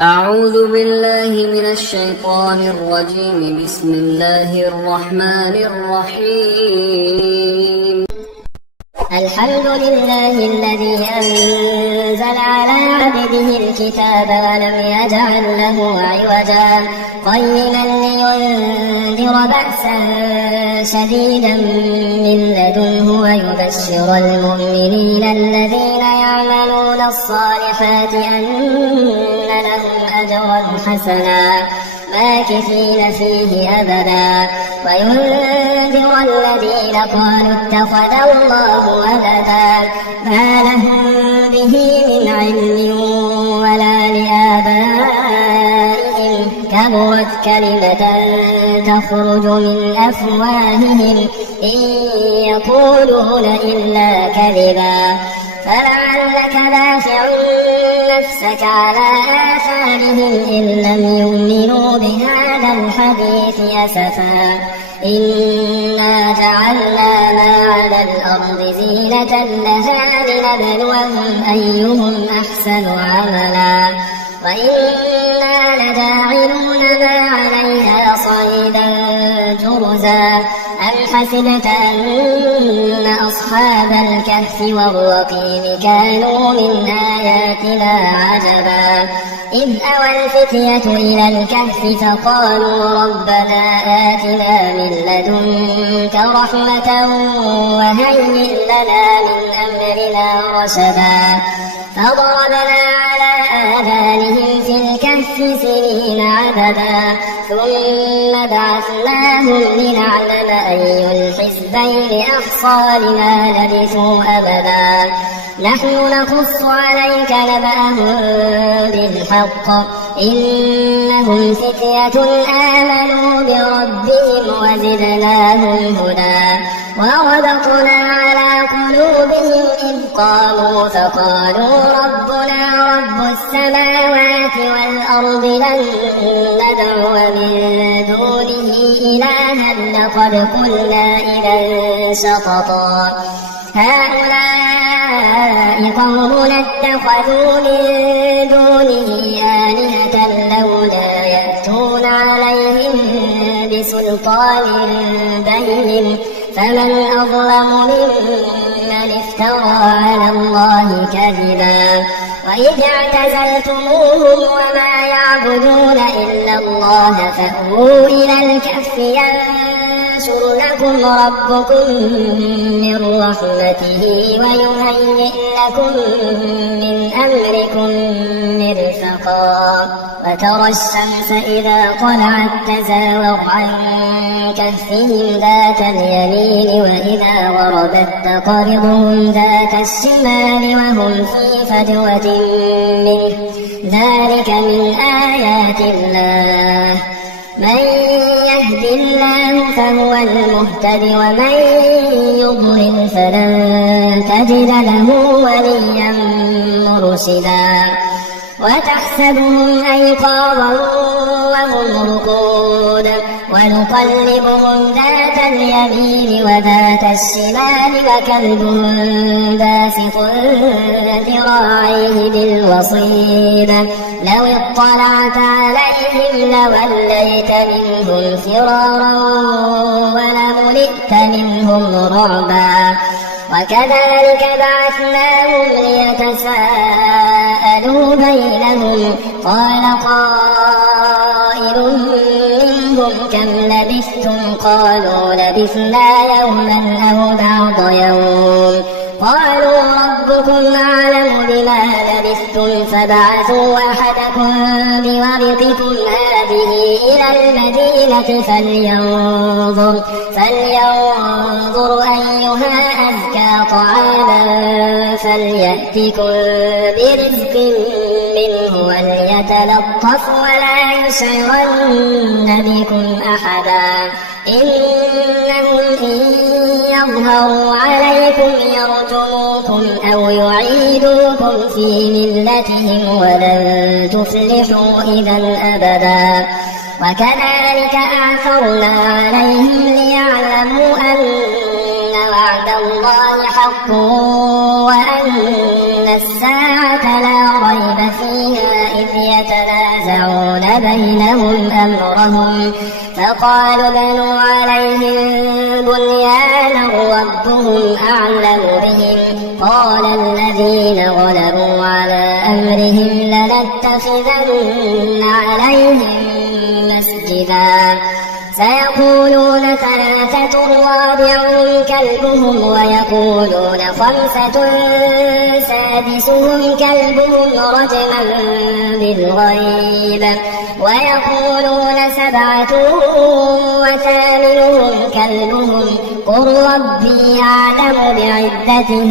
أعوذ بالله من الشيطان الرجيم. بسم الله الرحمن الرحيم. الحمد لله الذي أنزل على عبده الكتاب ولم يجعل له عوجا قيما لينذر بأسا شديدا من لدنه ويبشر المؤمنين الذين يعملون الصالحات أن لهم أجرا حسنا ماكثين فيه أبدا وينذر الذين قالوا اتخذ الله ولدا ما لهم به من علم ولا لآبائهم كبرت كلمة تخرج من أفواههم إن يقولون إلا كذبا فلعلك باخع نفسك على آثارهم إن لم يؤمنوا بهذا الحديث أسفا إنا جعلنا ما على الأرض زينة لها لنبلوهم أيهم أحسن عملا وإنا لجاعلون ما عليها صعيدا جرزا أم حسبت أن أصحاب الكهف والرقيم كانوا من آياتنا عجبا إذ أوى الفتية إلى الكهف فقالوا ربنا آتنا من لدنك رحمة وهيئ لنا من أمرنا رشدا فضربنا على آذانهم في الكهف سنين عددا ثم بعثناهم لنعلم أي الحزبين أحصى لما لبثوا أبدا نحن نقص عليك نبأهم بالحق إنهم فتية آمنوا بربهم وزدناهم هدى وربطنا على قلوبهم إذ قاموا فقالوا ربنا رب السماوات والأرض لن ندعو من دونه إلها لقد قلنا إذا شططا هؤلاء قومنا اتخذوا من دونه آلهة لولا يأتون عليهم بسلطان بين فمن أظلم ممن افترى على الله كذبا وإذ اعتزلتموهم وما يعبدون إلا الله فأووا إلى الكهف ينشر لكم ربكم من رحمته ويهيئ لكم من أمركم مرفقا وترى الشمس إذا طلعت تزاور عن كهفهم ذات اليمين وإذا غربت تقرضهم ذات الشمال وهم في فجوة منه ذلك من آيات الله من يهد الله فهو المهتد ومن يضلل فلن تجد له وليا مرشدا وتحسبهم أيقاظا وهم رقود ونقلبهم ذات اليمين وذات الشمال وكلبهم باسط ذراعيه بالوصيد لو اطلعت عليهم لوليت منهم فرارا ولملئت منهم رعبا وكذلك بعثناهم ليتساءلوا بينهم قال قائل منهم كم لبثتم قالوا لبثنا يوما أو بعض يوم قالوا ربكم أعلم بما لبثتم فابعثوا أحدكم بورقكم هذه إلى المدينة فلينظر أيها أزكى طعاما فليأتكم برزق منه وليتلطف ولا يشعرن بكم أحدا إنهم إن يظهروا عليكم يرجموكم أو يعيدوكم في ملتهم ولن تفلحوا إذا أبدا وكذلك أعثرنا عليهم ليعلموا أن وعد الله حق وأن الساعة لا ريب فيها إذ يتنازعون بينهم أمرهم فقالوا بنوا عليهم بنيانا ربهم أعلم بهم قال الذين غلبوا على أمرهم لنتخذن عليهم مسجدا سيقولون ثلاثة رابعهم كلبهم ويقولون خمسة سادسهم كلبهم رجما بالغيب ويقولون سبعة وثامنهم كلبهم قل ربي أعلم بعدتهم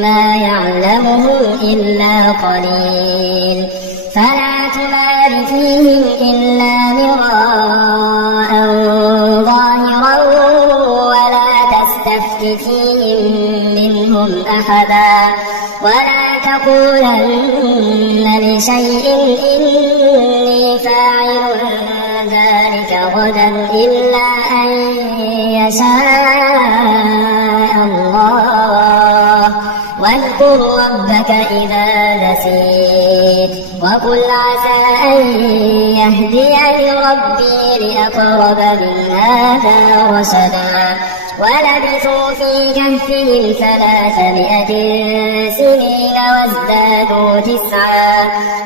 ما يعلمهم إلا قليل فلا تمار فيهم إلا مراء ظاهرا ولا تستفت فيهم منهم أحدا ولا تقولن لشيء إني فاعل ذلك غدا إلا أن يشاء الله واذكر ربك إذا نسيت وقل عسى أن يهديني ربي لأقرب من هذا رشدا ولبثوا في كهفهم 300 سنين وازدادوا 9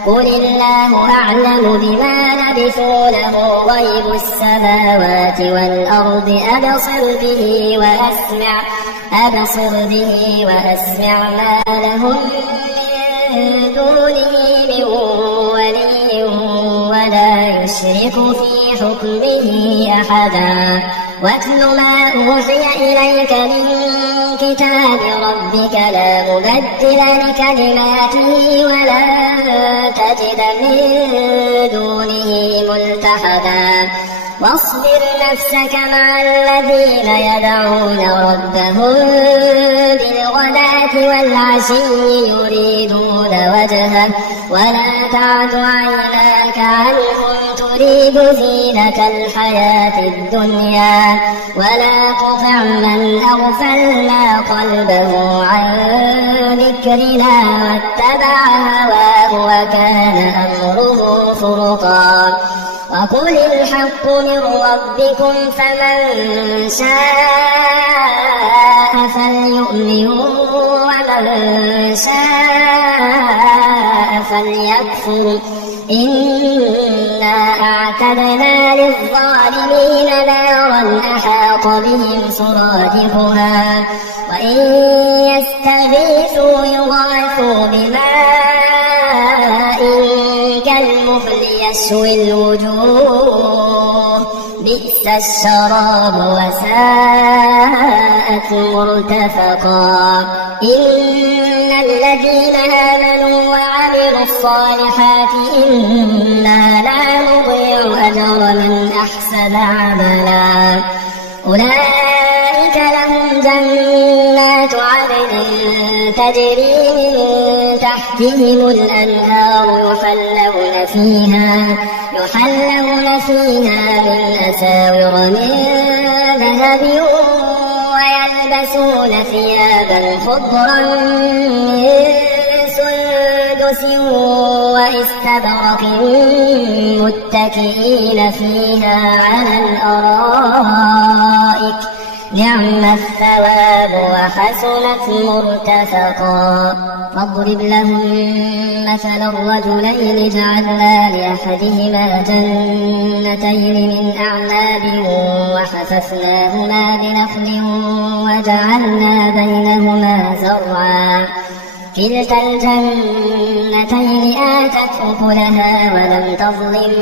قل الله أعلم بما لبثوا له غيب السماوات والأرض أبصر به وأسمع ما لهم من دونه من ولي ولا يشرك في حكمه أحدا واتل ما أوحي إليك من كتاب ربك لا مبدل لكلماته ولا تجد من دونه ملتحدا واصبر نفسك مع الذين يدعون ربهم بالغداة والعشي يريدون وجهه ولا تعد عيناك عنهم تريد زينة الحياة الدنيا ولا تطع من أغفلنا قلبه عن ذكرنا واتبع هواه وكان أمره فرطا وقل الحق من ربكم فمن شاء فليؤمن ومن شاء فليكفر إنا أعتدنا للظالمين نارا أحاط بهم سرادقها وإن يستغيثوا يغاثوا بماء كالمهل يشوي الوجوه بئس الشراب وساءت مرتفقا إن الذين آمنوا وعملوا الصالحات إنا لا نضيع أجر من أحسن عملا أولئك لهم جنات عدن تجري من تحتهم الأنهار يحلون فيها من أساور من ذهب ويلبسون ثيابا خضرا من سندس واستبرق متكئين فيها على الأرائك نعم الثواب وحسنت مرتفقا فاضرب لهم مثلا الرجلين جعلنا لأحدهما جنتين من أعناب وحففناهما بنخل وجعلنا بينهما زرعا كلتا الجنتين آتت أكلها ولم تظلم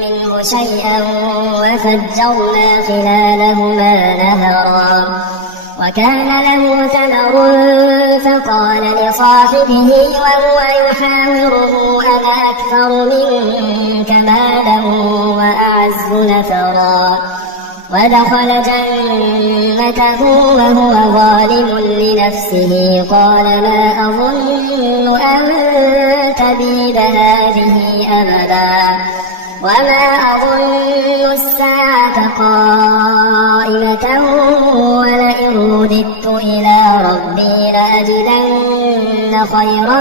منه شيئا وفجرنا خلالهما نهرا وكان له ثمر فقال لصاحبه وهو يحاوره أنا أكثر منك مالا وأعز نفرا ودخل جنته وهو ظالم لنفسه قال ما أظن أن تبيد هذه أبدا وما أظن الساعة قائمة ولئن رددت خيرا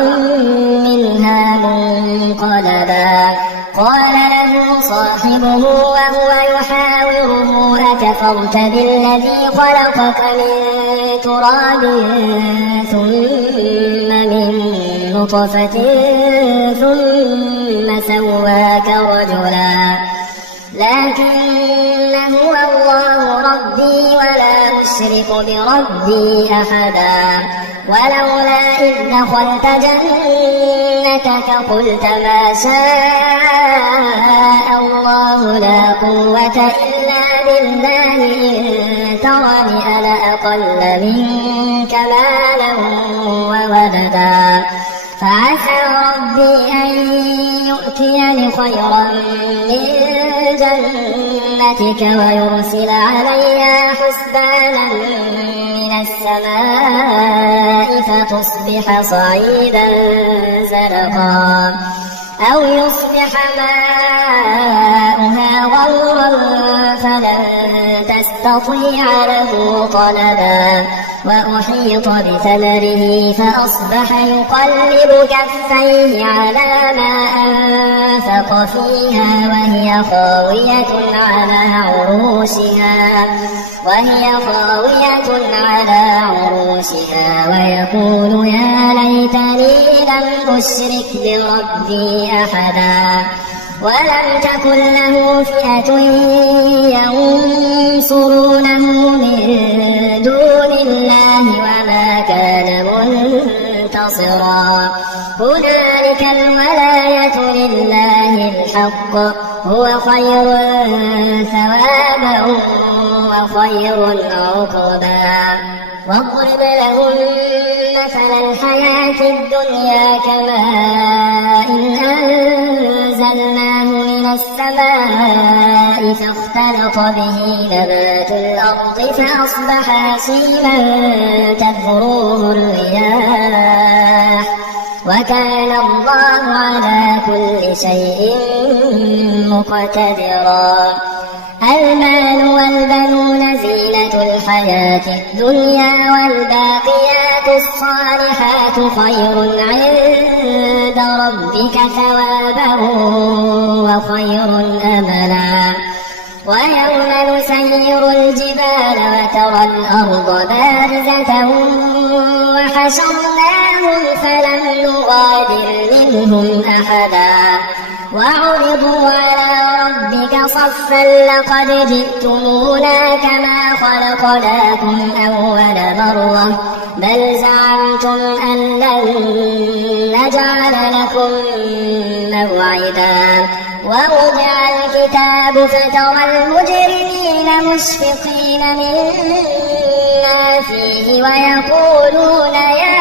منها منقلبا. قال له صاحبه وهو يحاوره أكفرت بالذي خلقك من تراب ثم من نطفة ثم سواك رجلا لكن هو الله ربي ولا أشرك بربي أحدا. ولولا إذ دخلت جنتك قلت ما شاء الله لا قوة إلا بالله إن ترني أنا أقل منك مالا وولدا. فعسى ربي أن يؤتيني خيرا من جنتك ويرسل عليها حسبانا من السماء فتصبح صعيدا زلقا أو يصبح ماؤها غورا فلن تستطيع له طلبا. وأحيط بثمره فأصبح يقلب كفيه على ما أنفق فيها وهي خاوية على عروشها ويقول يا ليتني لم أشرك بربي أحدا. ولم تكن له فئة ينصرونه من دون الله وما كان منتصرا. هنالك الولاية لله الحق هو خير ثوابا وخير عقبا. واضرب لهم مثل الحياة الدنيا كماء أنزلناه من السماء فاختلط به نبات الأرض فأصبح هشيما تذروه الرياح وكان الله على كل شيء مقتدرا. المال والبنون زينة الحياة الدنيا والباقيات الصالحات خير عند ربك ثوابا وخير أملا. ويوم نسير الجبال وترى الأرض بارزة وحشرناهم فلم نغادر منهم أحدا. وعرضوا على ربك صفا لقد جئتمونا كما خلقناكم أول مرة بل زعمتم أن لن نجعل لكم موعدا. ووضع الكتاب فترى المجرمين مشفقين مما فيه ويقولون يا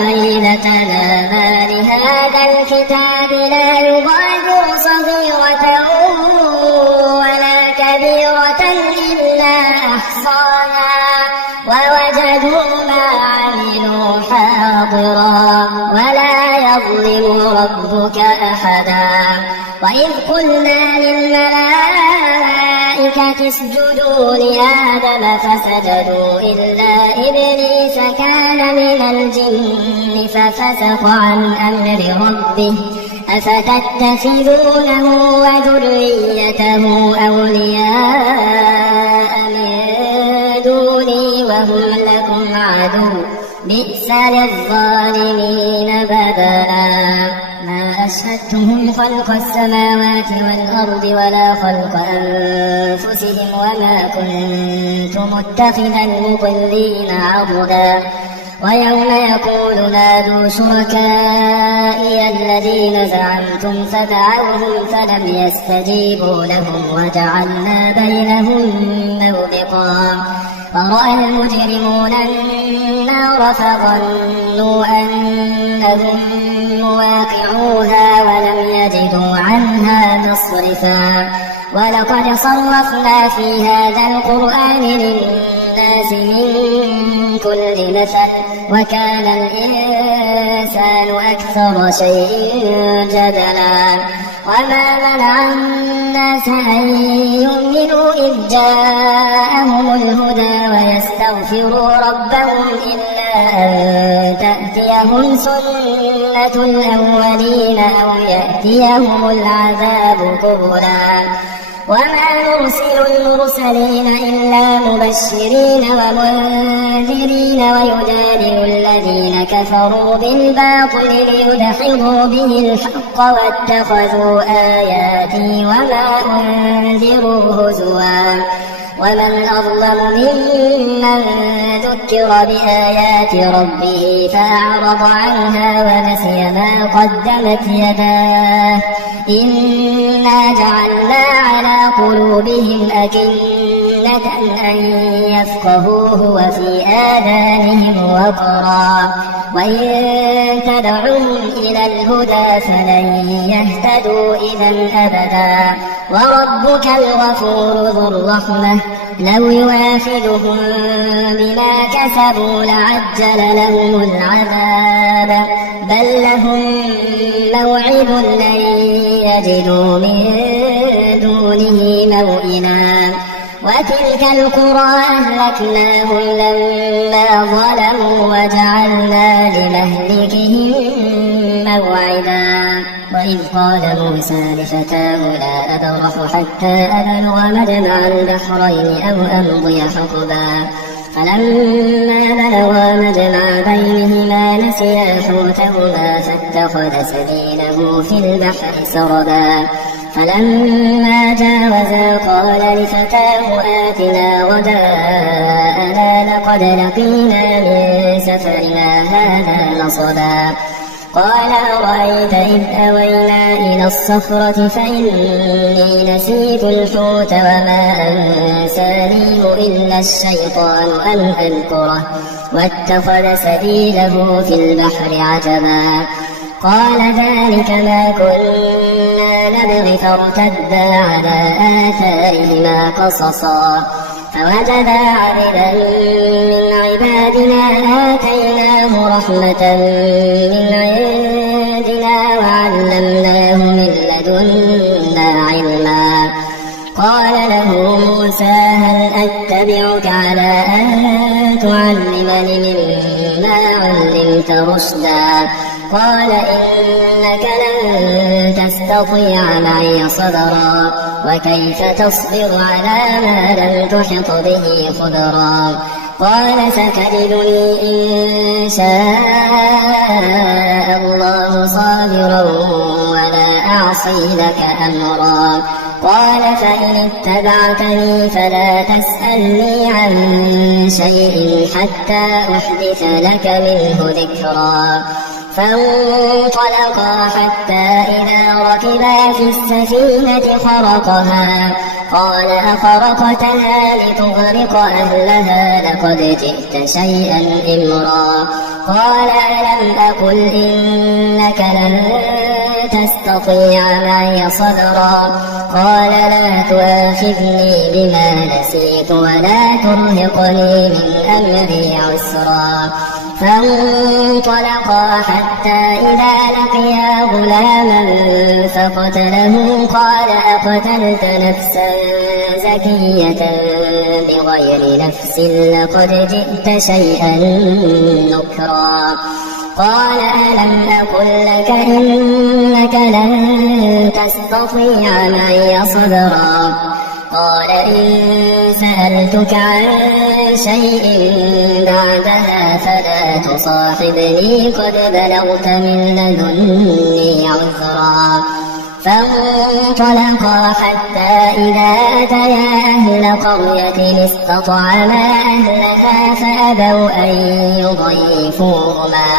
ويلتنا ما لهذا الكتاب لا يغادر صغيرة ولا كبيرة إلا أحصاها ووجدوا ما عملوا حاضرا ولا يظلم ربك أحدا. وإذ قلنا للملائكة اسجدوا لآدم فسجدوا إلا إبليس كان من الجن ففسق عن أمر ربه أفتتخذونه وذريته أولياء من دوني وهم لكم عدو بئس للظالمين بدلا. ما أشهدتهم خلق السماوات والأرض ولا خلق أنفسهم وما كنت متخذ المضلين عضدا. ويوم يقول نادوا شركائي الذين زعمتم فدعوهم فلم يستجيبوا لهم وجعلنا بينهم موبقا. فرأى المجرمون النار فظنوا أنهم مواقعوها ولم يجدوا عنها مصرفا. ولقد صرفنا في هذا القرآن للناس من كل مثل وكان الإنسان أكثر شيء جدلا وما منع الناس أن يؤمنوا إذ جاءهم الهدى ويستغفروا ربهم إلا أن تأتيهم سنة الأولين أو يأتيهم العذاب قبلا وما نرسل المرسلين إلا مبشرين ومنذرين ويجادل الذين كفروا بالباطل ليدحضوا به الحق واتخذوا آياتي وما أنذروا هزوا ومن أظلم ممن ذكر بآيات ربه فأعرض عنها ونسي ما قدمت يداه إنا جعلنا على قلوبهم أكنة أن يفقهوه وفي آذانهم وقرا وإن تدعوهم إلى الهدى فلن يهتدوا إذا أبدا وربك الغفور ذو الرحمة لو يؤاخذهم بما كسبوا لعجل لهم العذاب بل لهم موعد لن يجدوا من دونه موئلا وتلك القرى أهلكناهم لما ظلموا وجعلنا لمهلكهم موعدا وإذ قال موسى لفتاه لا أبرح حتى أبلغ مجمع البحرين أو أمضي حقبا فلما بلغا مجمع بينهما نسيا حوتهما فاتخذ سبيله في البحر سربا فلما جاوزا قال لفتاه آتنا غداءنا لقد لقينا من سفرنا هذا نصبا قال أرأيت إذ أوينا إلى الصخرة فإني نسيت الحوت وما أنسانيه إلا الشيطان أن أذكره واتخذ سبيله في البحر عجبا قال ذلك ما كنا نبغي فارتدا على آثارهما قصصا فوجدا عبدا من عبادنا آتيناه رحمة من عندنا وعلمناه من لدنا علما قال له موسى هل أتبعك على أن تعلمني مما علمت رشدا قال إنك لن تستطيع معي صبرا وكيف تصبر على ما لم تحط به خبرا قال ستجدني إن شاء الله صابرا ولا أعصي لك أمرا قال فإن اتبعتني فلا تسألني عن شيء حتى أحدث لك منه ذكرا فانطلقا حتى إذا ركبا في السفينة خرقها قال أخرقتها لتغرق أهلها لقد جئت شيئا إمرا قال ألم أقل إنك لن تستطيع معي صبرا قال لا تؤاخذني بما نسيت ولا ترهقني من أمري عسرا فانطلقا حتى إذا لقيا غلاما فقتله قال أقتلت نفسا زكية بغير نفس لقد جئت شيئا نكرا قال ألم أقل لك إنك لن تستطيع معي صبرا قال إن سألتك عن شيء بعدها فلا تصاحبني قد بلغت من لدني عذرا فانطلقا حتى إذا أتيا أهل قرية استطعما أهلها فأبوا أن يضيفوهما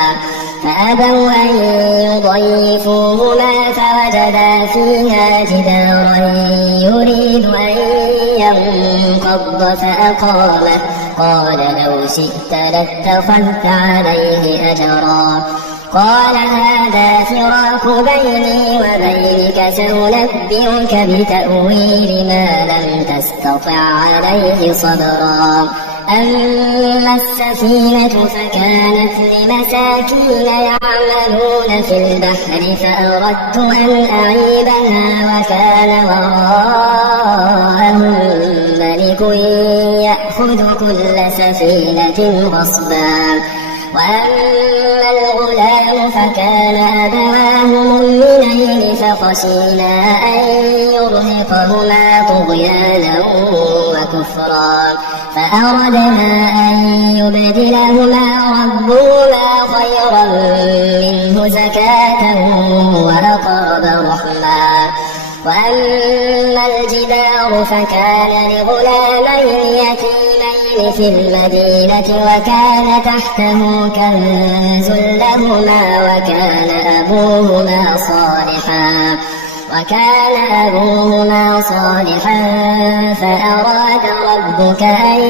فوجدا فيها جدارا يريد أن ينقض فأقامه قال لو شئت لاتخذت عليه أجرا قال هذا فراق بيني وبينك سأنبئك بتأويل ما لم تستطع عليه صبرا أما السفينة فكانت لمساكين يعملون في البحر فأردت أن أعيبها وكان وراءهم ملك يأخذ كل سفينة غصبا وأما الغلام فكان أبواه مؤمنين فخشينا أن يرهقهما طغيانا وكفرا فأردنا أن يبدلهما ربهما خيرا منه زكاة وأقرب رحما وأما الجدار فكان لغلامين يتيمين في المدينة وكان تحته كنز لهما وكان أبوهما صالحا فأراد ربك أن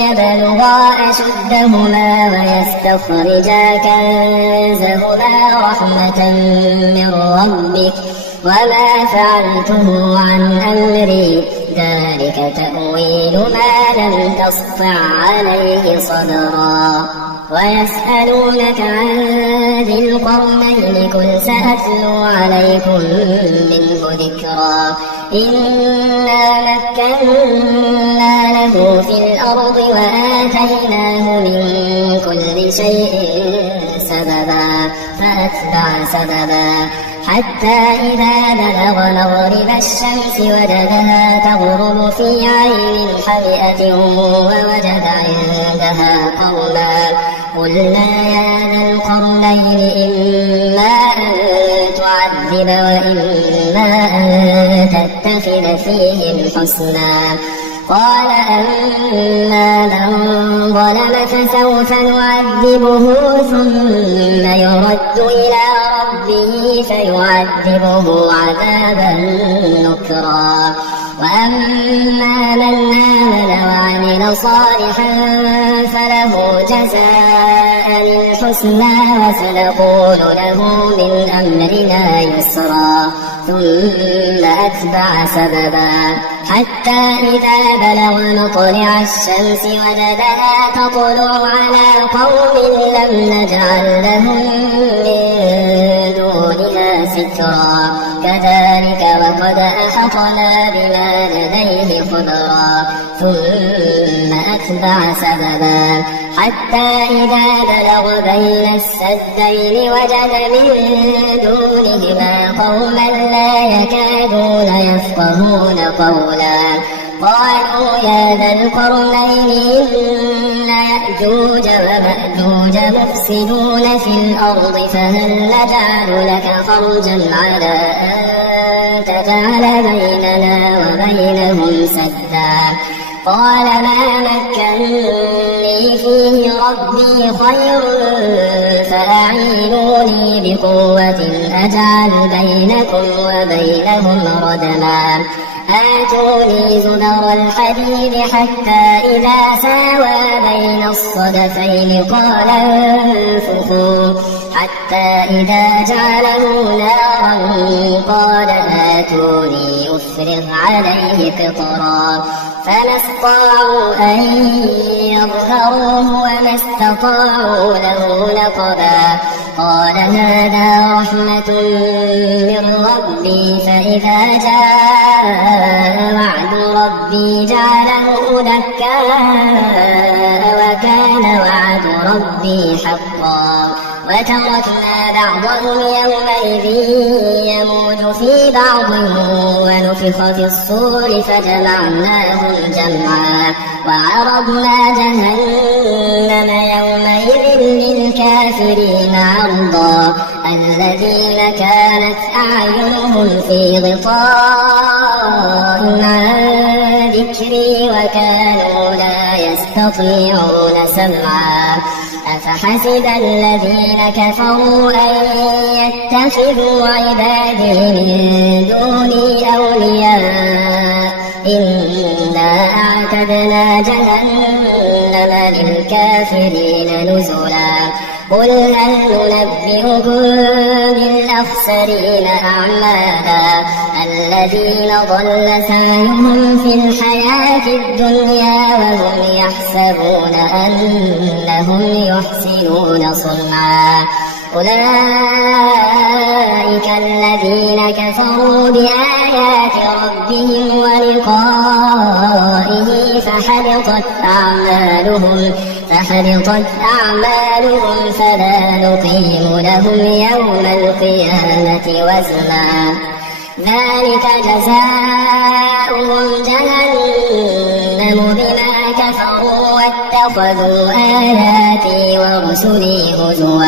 يبلغا أشدهما ويستخرجا كنزهما رحمة من ربك وما فعلته عن أمري ذلك تأويل ما لم تسطع عليه صبرا ويسألونك عن ذي القرنين قل سأتلو عليكم منه ذكرا إنا مكنا له في الأرض وآتيناه من كل شيء سببا فأتبع سببا حتى إذا بلغ مغرب الشمس وجدها تغرب في عين حمئة ووجد عندها قوما قلنا يا ذا القرنين إما أن تعذب وإما أن تتخذ فيهم حسنا قال أما من ظلم فسوف نعذبه ثم يرد إلى ربه فيعذبه عذابا نكرا وأما من آمن وعمل صالحا فله جزاء الحسنى وسنقول له من أمرنا يسرا ثم أتبع سببا حتى إذا بلغ مطلع الشمس وجدها تطلع على قوم لم نجعل لهم من دونها سترا كذلك وقد أحطنا بما لديه خبرا ثم أتبع سببا حتى إذا بلغ بين السدين وجد من دونهما قوما لا يكادون يفقهون قولا قالوا يا ذا القرنين إن يأجوج ومأجوج مفسدون في الأرض فهل نجعل لك خرجا على أن تجعل بيننا وبينهم سدا قال ما مكنني فيه ربي خير فأعينوني بقوة أجعل بينكم وبينهم ردما آتوني زبر الحديد حتى إذا ساوى بين الصدفين قال انفخوا حتى إذا جعله نارا قال آتوني أفرغ عليه قطرا فما استطاعوا أن يظهروه وما استطاعوا له نقبا قال هذا رحمة من ربي فإذا جاء وعد ربي جعله دكا وكان وعد ربي حقا وتركنا بعضهم يومئذ يموج في بعض ونفخ في الصور فجمعناهم جمعا وعرضنا جهنم يومئذ للكافرين عرضا الذين كانت أعينهم في غطاء عن ذكري وكانوا لا يستطيعون سمعا أفحسب الذين كفروا أن يتخذوا عبادي من دوني أولياء إنا أعتدنا جهنم للكافرين نزلا قل هل ننبئكم بالأخسرين أعمالا الذين ضل سعيهم في الحياة الدنيا وهم يحسبون أنهم يحسنون صنعا أولئك الذين كفروا بآيات ربهم ولقائه فحبطت أعمالهم فلا نقيم لهم يوم القيامة وزنا ذلك جزاؤهم جهنم بما كفروا واتخذوا آياتي ورسلي هزوا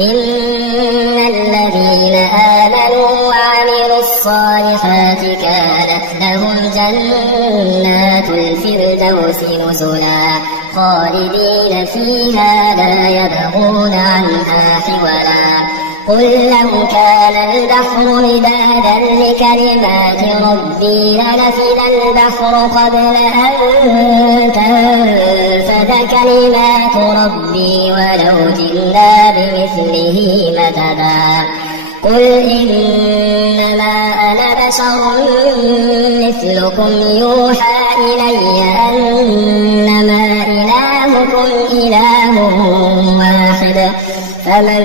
إن الذين آمنوا وعملوا الصالحات كانت لهم جنات الفردوس نزلا خالدين فيها لا يبغون عنها حولا قل لو كان البحر مدادا لكلمات ربي لنفد البحر قبل أن تنفد كلمات ربي ولو جئنا بمثله مددا قل إنما أنا بشر مثلكم يوحى إلي أنما إلهكم إله واحد فمن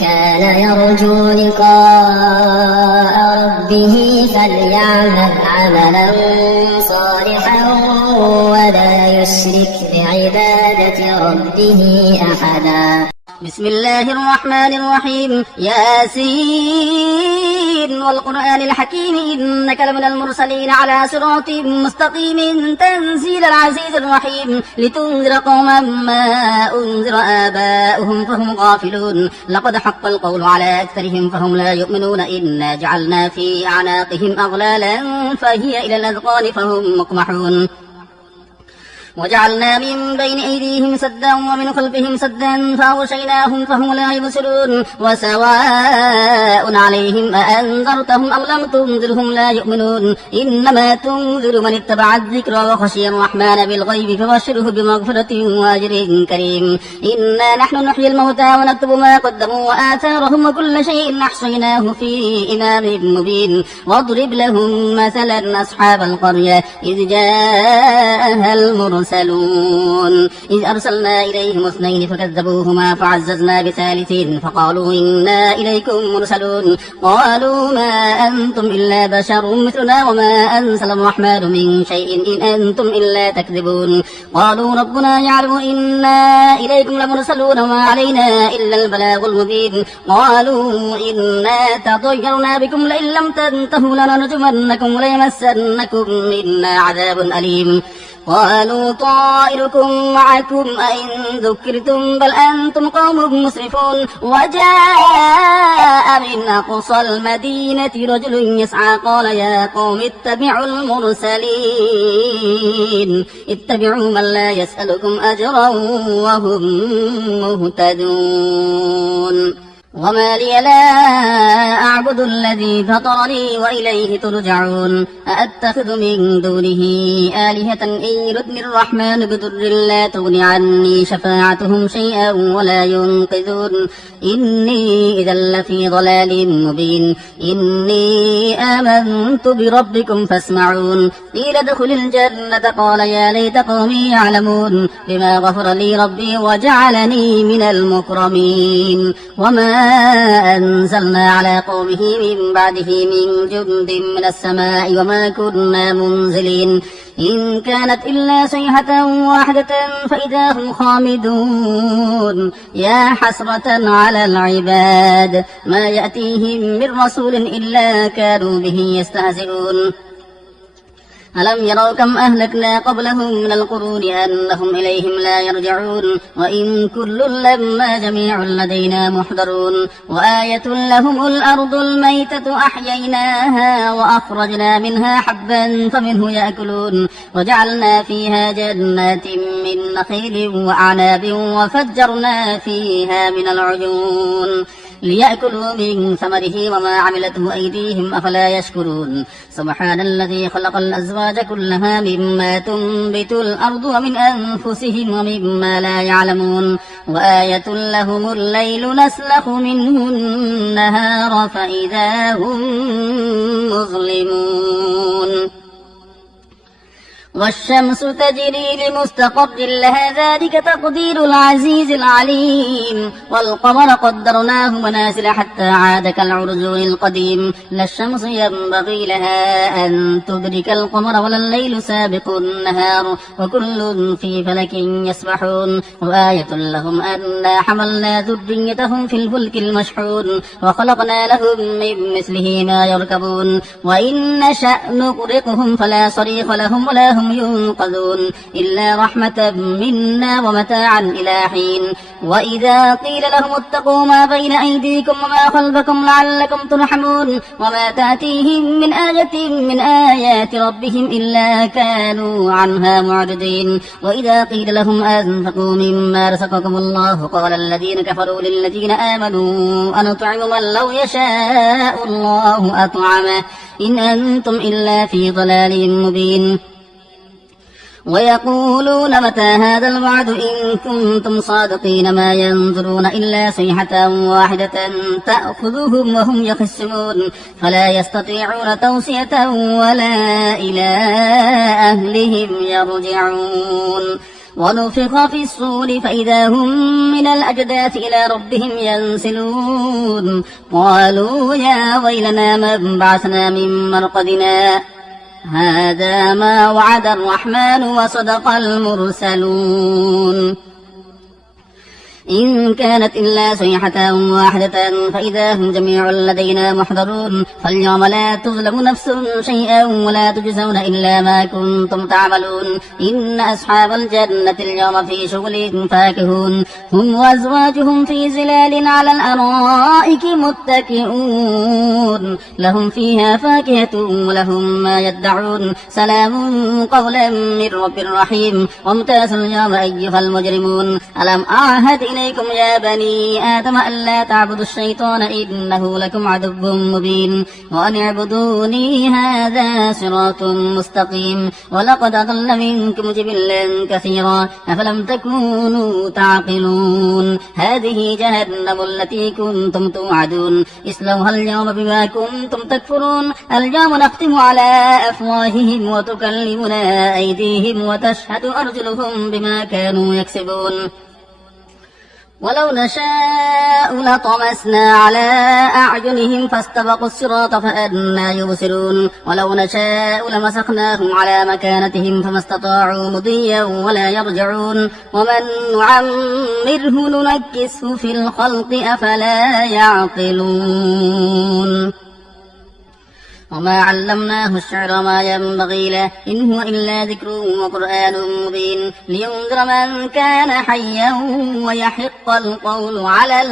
كان يرجو لقاء ربه فليعمل عملا صالحا ولا يشرك بعبادة ربه أحدا. بسم الله الرحمن الرحيم. ياسين والقرآن الحكيم إنك لمن المرسلين على صراط مستقيم تنزيل العزيز الرحيم لتنذر قوما ما أنذر آباؤهم فهم غافلون لقد حق القول على أكثرهم فهم لا يؤمنون إنا جعلنا في أعناقهم أغلالا فهي إلى الأذقان فهم مقمحون وجعلنا من بين أيديهم سدا ومن خلفهم سدا فأغشيناهم فهم لا يبصرون وسواء عليهم أأنذرتهم أم لم تنذرهم لا يؤمنون إنما تنذر من اتبع الذكر وخشي الرحمن بالغيب فبشره بمغفرة وأجر كريم. إنا نحن نحيي الموتى ونكتب ما قدموا وآثارهم وكل شيء أحصيناه في إمام مبين واضرب لهم مثلا أصحاب القرية إذ جاءها المرسلون إذ أرسلنا إليهم اثنين فكذبوهما فعززنا بثالث فقالوا إنا إليكم مرسلون قالوا ما أنتم إلا بشر مثلنا وما أنزل الرحمن من شيء إن أنتم إلا تكذبون قالوا ربنا يعلم إنا إليكم لمرسلون وما علينا إلا البلاغ المبين قالوا إنا تطيرنا بكم لئن لم تنتهوا لنرجمنكم وليمسنكم منا عذاب أليم قالوا طائركم معكم أئن ذكرتم بل أنتم قوم مسرفون وجاء من أقصى المدينة رجل يسعى قال يا قوم اتبعوا المرسلين اتبعوا من لا يسألكم أجرا وهم مهتدون وما لي لا أعبد الذي فطرني وإليه ترجعون أأتخذ من دونه آلهة إن يردني الرحمن بضر لا تغن عني شفاعتهم شيئا ولا ينقذون إني إذا لفي ضلال مبين إني آمنت بربكم فاسمعون قيل ادخل الجنة قال يا ليت قومي يعلمون بما غفر لي ربي وجعلني من المكرمين وما أنزلنا على قومه من بعده من جند من السماء وما كنا منزلين إن كانت إلا صيحة واحدة فإذا هم خامدون يا حسرة على العباد ما يأتيهم من رسول إلا كانوا به يستهزئون ألم يروا كم أهلكنا قبلهم من القرون أنهم إليهم لا يرجعون وإن كل لما جميع لدينا محضرون وآية لهم الأرض الميتة أحييناها وأخرجنا منها حبا فمنه يأكلون وجعلنا فيها جنات من نخيل وأعناب وفجرنا فيها من العيون ليأكلوا من ثمره وما عملته أيديهم أفلا يشكرون سبحان الذي خلق الأزواج كلها مما تنبت الأرض ومن أنفسهم ومما لا يعلمون وآية لهم الليل نسلخ منه النهار فإذا هم مظلمون والشمس تجري لمستقر لها ذلك تقدير العزيز العليم والقمر قدرناه منازل حتى عاد كالعرجون القديم لا الشمس ينبغي لها أن تدرك القمر ولا الليل سابق النهار وكل في فلك يسبحون وآية لهم أنا حملنا ذريتهم في الفلك المشحون وخلقنا لهم من مثله ما يركبون وإن نشأ نغرقهم فلا صريخ لهم ولا هم ينقذون إلا رحمة منا ومتاعا إلى حين وإذا قيل لهم اتقوا ما بين أيديكم وما خلفكم لعلكم ترحمون وما تأتيهم من آية من آيات ربهم إلا كانوا عنها معرضين وإذا قيل لهم أنفقوا مما رزقكم الله قال الذين كفروا للذين آمنوا أنطعم من لو يشاء الله أطعمه إن أنتم إلا في ضلال مبين ويقولون متى هذا الوعد إن كنتم صادقين ما ينظرون إلا صيحة واحدة تأخذهم وهم يخصمون فلا يستطيعون توصية ولا إلى أهلهم يرجعون ونفخ في الصور فإذا هم من الأجداث إلى ربهم ينسلون قالوا يا ويلنا من بعثنا من مرقدنا هذا ما وعد الرحمن وصدق المرسلون إن كانت إلا صيحة واحدة فإذا هم جميع لدينا محضرون فاليوم لا تظلم نفس شيئا ولا تجزون إلا ما كنتم تعملون إن أصحاب الجنة اليوم في شغل فاكهون هم وأزواجهم في زلال على الأرائك متكئون لهم فيها فاكهة ولهم ما يدعون سلام قولا من رب رحيم وامتازوا اليوم أيها المجرمون ألم أعهد إليكم يا بني آدم ألا تعبدوا الشيطان إنه لكم عدو مبين وأن اعبدوني هذا صراط مستقيم ولقد أضل منكم جبلا كثيرا أفلم تكونوا تعقلون هذه جهنم التي كنتم توعدون اصلوها اليوم بما كنتم تكفرون اليوم نختم على أفواههم وتكلمنا أيديهم وتشهد أرجلهم بما كانوا يكسبون ولو نشاء لطمسنا على أعينهم فاستبقوا الصراط فأنى يبصرون ولو نشاء لمسخناهم على مكانتهم فما استطاعوا مضيا ولا يرجعون ومن نعمره ننكسه في الخلق أفلا يعقلون وما علمناه الشعر ما ينبغي له إن هو إلا ذكر وقرآن مبين لينذر من كان حيا ويحق القول على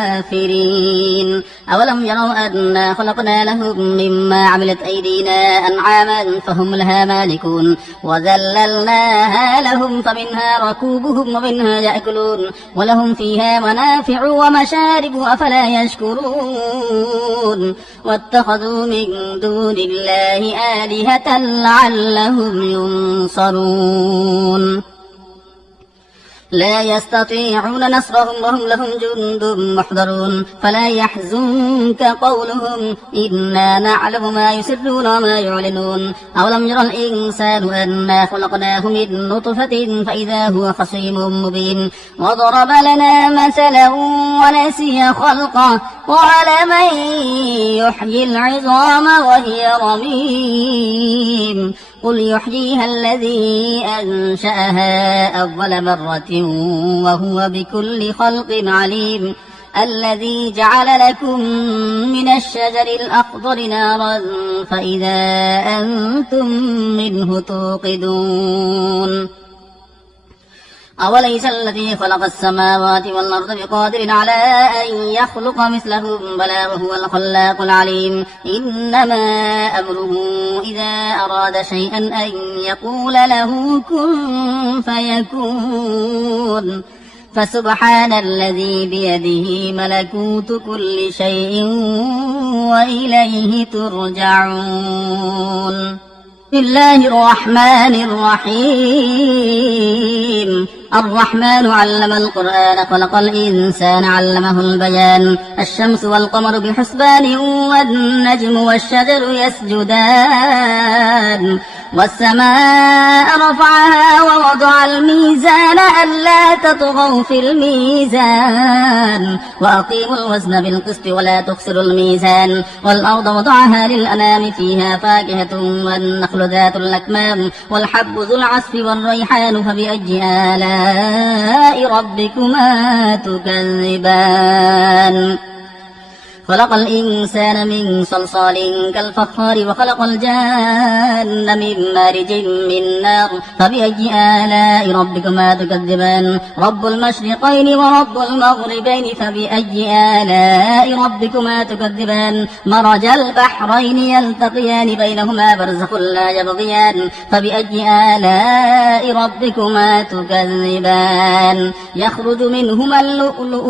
الكافرين أولم يروا أنا خلقنا لهم مما عملت أيدينا أنعاما فهم لها مالكون وذللناها لهم فمنها ركوبهم ومنها يأكلون ولهم فيها منافع ومشارب أفلا يشكرون واتخذوا من دون الله آلهة لعلهم ينصرون لا يستطيعون نصرهم وهم لهم جند محضرون فلا يحزنك قولهم إنا نعلم ما يسرون وما يعلنون أولم يرى الإنسان أنا خلقناه من نطفة فإذا هو خصيم مبين وضرب لنا مثلا ونسي خلقه قال من يحيي العظام وهي رميم قل يحييها الذي أنشأها أول مرة وهو بكل خلق عليم الذي جعل لكم من الشجر الأخضر نارا فإذا أنتم منه توقدون أوليس الذي خلق السماوات والأرض بقادر على أن يخلق مثلهم بلى وهو الخلاق العليم إنما أمره إذا أراد شيئا أن يقول له كن فيكون فسبحان الذي بيده ملكوت كل شيء وإليه ترجعون. بسم الله الرحمن الرحيم. الرحمن علم القرآن خلق الإنسان علمه البيان. الشمس والقمر بحسبان والنجم والشجر يسجدان والسماء رفعها ووضع الميزان ألا تطغوا في الميزان وأقيموا الوزن بالقسط ولا تخسروا الميزان والأرض وضعها للأنام فيها فاكهة والنخل ذات الأكمام والحب ذو العصف والريحان فبأي آلاء ربكما تكذبان. خلق الإنسان من صلصال كالفخار وخلق الجان من مارج من نار فبأي آلاء ربكما تكذبان. رب المشرقين ورب المغربين فبأي آلاء ربكما تكذبان. مرج البحرين يلتقيان بينهما برزخ لا يبغيان فبأي آلاء ربكما تكذبان. يخرج منهما اللؤلؤ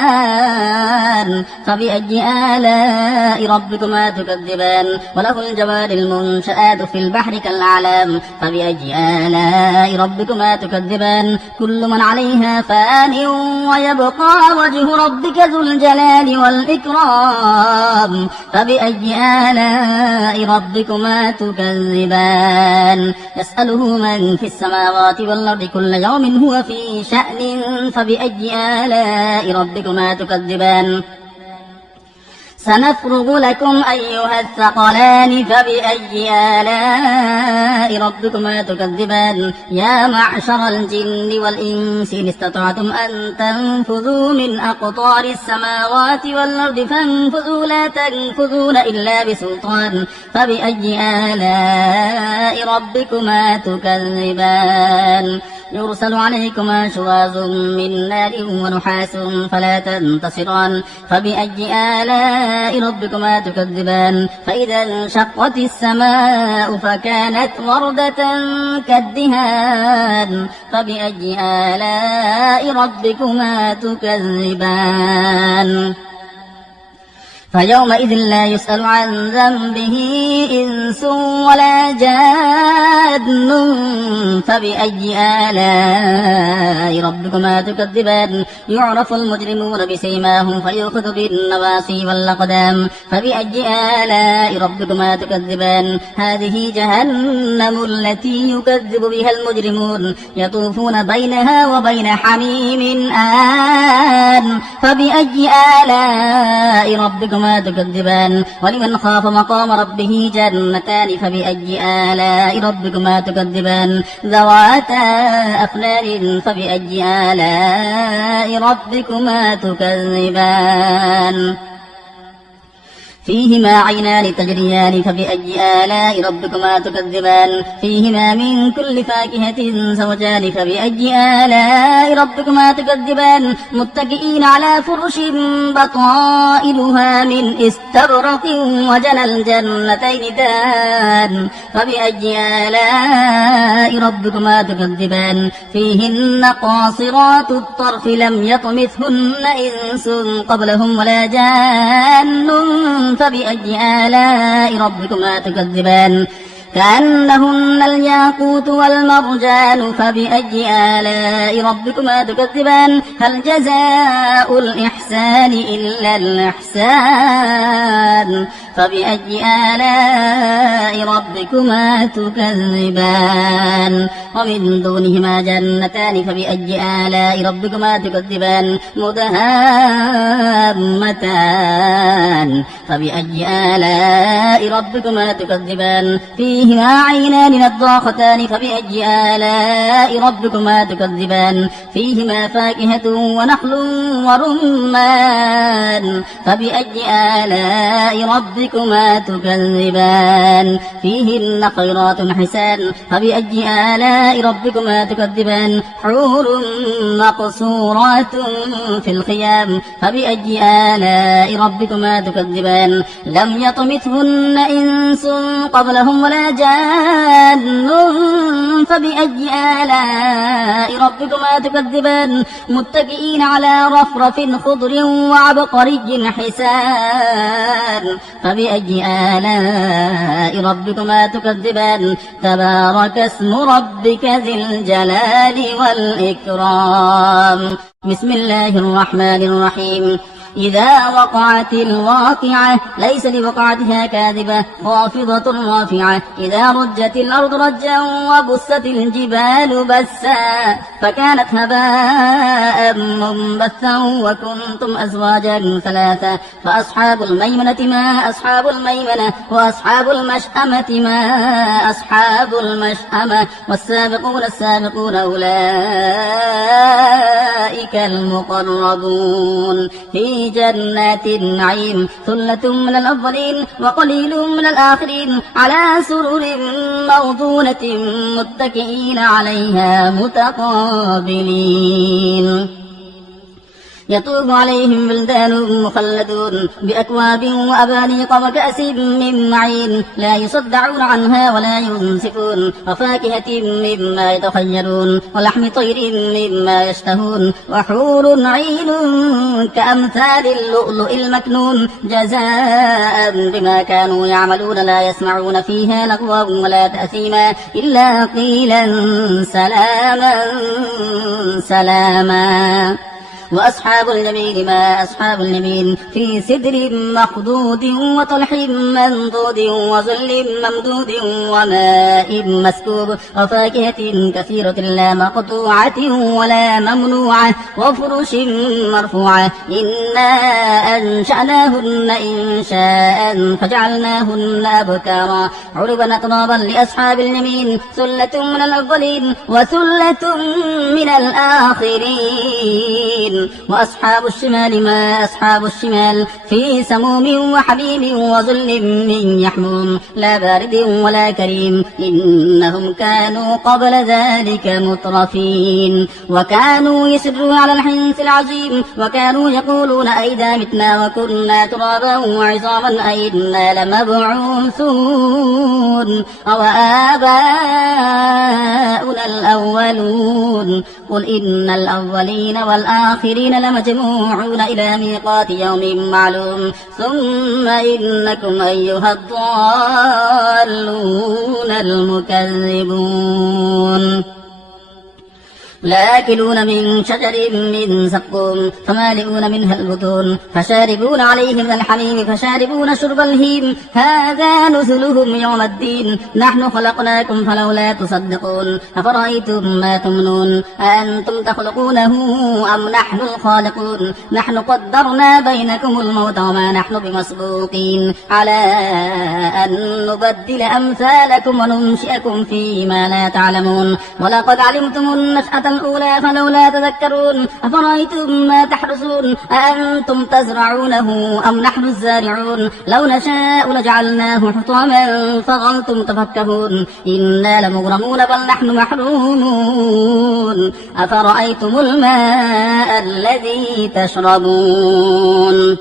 والمرجان فبأي آلاء ربكما تكذبان. وله الجوار المنشآت في البحر كالأعلام فبأي آلاء ربكما تكذبان. كل من عليها فان ويبقى وجه ربك ذو الجلال والإكرام فبأي آلاء ربكما تكذبان. يسأله من في السماوات والأرض كل يوم هو في شأن فبأي آلاء ربكما تكذبان. سنفرغ لكم أيها الثقلان فبأي آلاء ربكما تكذبان. يا معشر الجن والإنس إن استطعتم أن تنفذوا من أقطار السماوات والأرض فانفذوا لا تنفذون إلا بسلطان فبأي آلاء ربكما تكذبان. يرسل عليكما شواظ من نار ونحاس فلا تنتصران فبأي آلاء ربكما تكذبان. فإذا انشقت السماء فكانت وردة كالدهان فبأي آلاء ربكما تكذبان. فيومئذ لا يسأل عن ذنبه إنس ولا جان فبأي آلاء ربكما تكذبان. يعرف المجرمون بسيماهم فيؤخذ بالنواصي والأقدام فبأي آلاء ربكما تكذبان. هذه جهنم التي يكذب بها المجرمون يطوفون بينها وبين حميم آن فبأي آلاء ربكما تكذبان. ولمن خاف مقام ربه جنتان فبأي آلاء ربكما تكذبان. ذواتا أفنان فبأي آلاء ربكما تكذبان. فيهما عينان تجريان فبأي آلاء ربكما تكذبان. فيهما من كل فاكهة زوجان فبأي آلاء ربكما تكذبان. متكئين على فرش بطائلها من استبرق وجنى الجنتين دان فبأي آلاء ربكما تكذبان. فيهن قاصرات الطرف لم يطمثهن إنس قبلهم ولا جان فبأي آلاء ربكما تكذبان. كأنهن الياقوت والمرجان فبأي آلاء ربكما تكذبان. هل جزاء الإحسان إلا الإحسان فبأي آلاء ربكما تكذبان. ومن دونهما جنتان فبأي آلاء ربكما تكذبان. مدهامتان فبأي آلاء ربكما تكذبان. فيهما عينان نضاختان فبأي آلاء ربكما تكذبان. فيهما فاكهة ونخل ورمان فبأي آلاء ربكما ربكما تكذبان فيهن خيرات حسان فبأي آلاء ربكما تكذبان حور مقصورات في الخيام فبأي آلاء ربكما تكذبان لم يطمثهن إنس قبلهم ولا جان فبأي آلاء ربكما تكذبان متكئين على رفرف خضر وعبقري حسان فبأي آلاء ربكما تكذبان تبارك اسم ربك ذي الجلال والإكرام بسم الله الرحمن الرحيم إذا وقعت الواقعة ليس لوقعتها كاذبة خافضة رافعة إذا رجت الأرض رجا وبست الجبال بسا فكانت هباء منبثا وكنتم أزواجا ثلاثة فأصحاب الميمنة ما أصحاب الميمنة وأصحاب المشأمة ما أصحاب المشأمة والسابقون السابقون أولئك المقربون في جنات النعيم ثلة من الأولين وقليل من الآخرين على سرر موضونة متكئين عليها متقابلين يطوف عليهم بلدان مخلدون بأكواب وأبانيق وكأس من معين لا يصدعون عنها ولا ينزفون وفاكهة مما يتخيرون ولحم طير مما يشتهون وحور عين كأمثال اللؤلؤ المكنون جزاء بما كانوا يعملون لا يسمعون فيها لغوا ولا تأثيما إلا قيلا سلاما سلاما وأصحاب اليمين ما أصحاب اليمين في سدر مخضود وطلح منضود وظل ممدود وماء مسكوب وفاكهة كثيرة لا مقطوعة ولا ممنوعة وفرش مرفوعة إنا أنشأناهن إنشاء فجعلناهن أبكارا عربا أترابا لأصحاب اليمين ثلة من الأولين وثلة من الآخرين وأصحاب الشمال ما أصحاب الشمال في سموم وحميم وظل من يحموم لا بارد ولا كريم إنهم كانوا قبل ذلك مترفين وكانوا يسرون على الحنث العظيم وكانوا يقولون أئذا متنا وكنا ترابا وعظاما أئنا لمبعوثون أو آباؤنا الأولون قل إن الأولين والآخرين لمجموعون إلى ميقات يوم معلوم ثم إنكم أيها الضالون المكذبون لآكلون من شجر من زقوم فمالئون منها البطون فشاربون عليه من الحميم فشاربون شرب الهيم هذا نزلهم يوم الدين نحن خلقناكم فلولا تصدقون أفرأيتم ما تمنون أأنتم تخلقونه أم نحن الخالقون نحن قدرنا بينكم الموت وما نحن بمسبوقين على أن نبدل أمثالكم وننشئكم فيما لا تعلمون ولقد علمتم النشأة الأولى فلولا تذكرون أفرأيتم ما تحرسون أأنتم تزرعونه أم نحن الزارعون لو نشاء لجعلناه حطاما فظلتم تفكهون إنا لمغرمون بل نحن محرومون أفرأيتم الماء الذي تشربون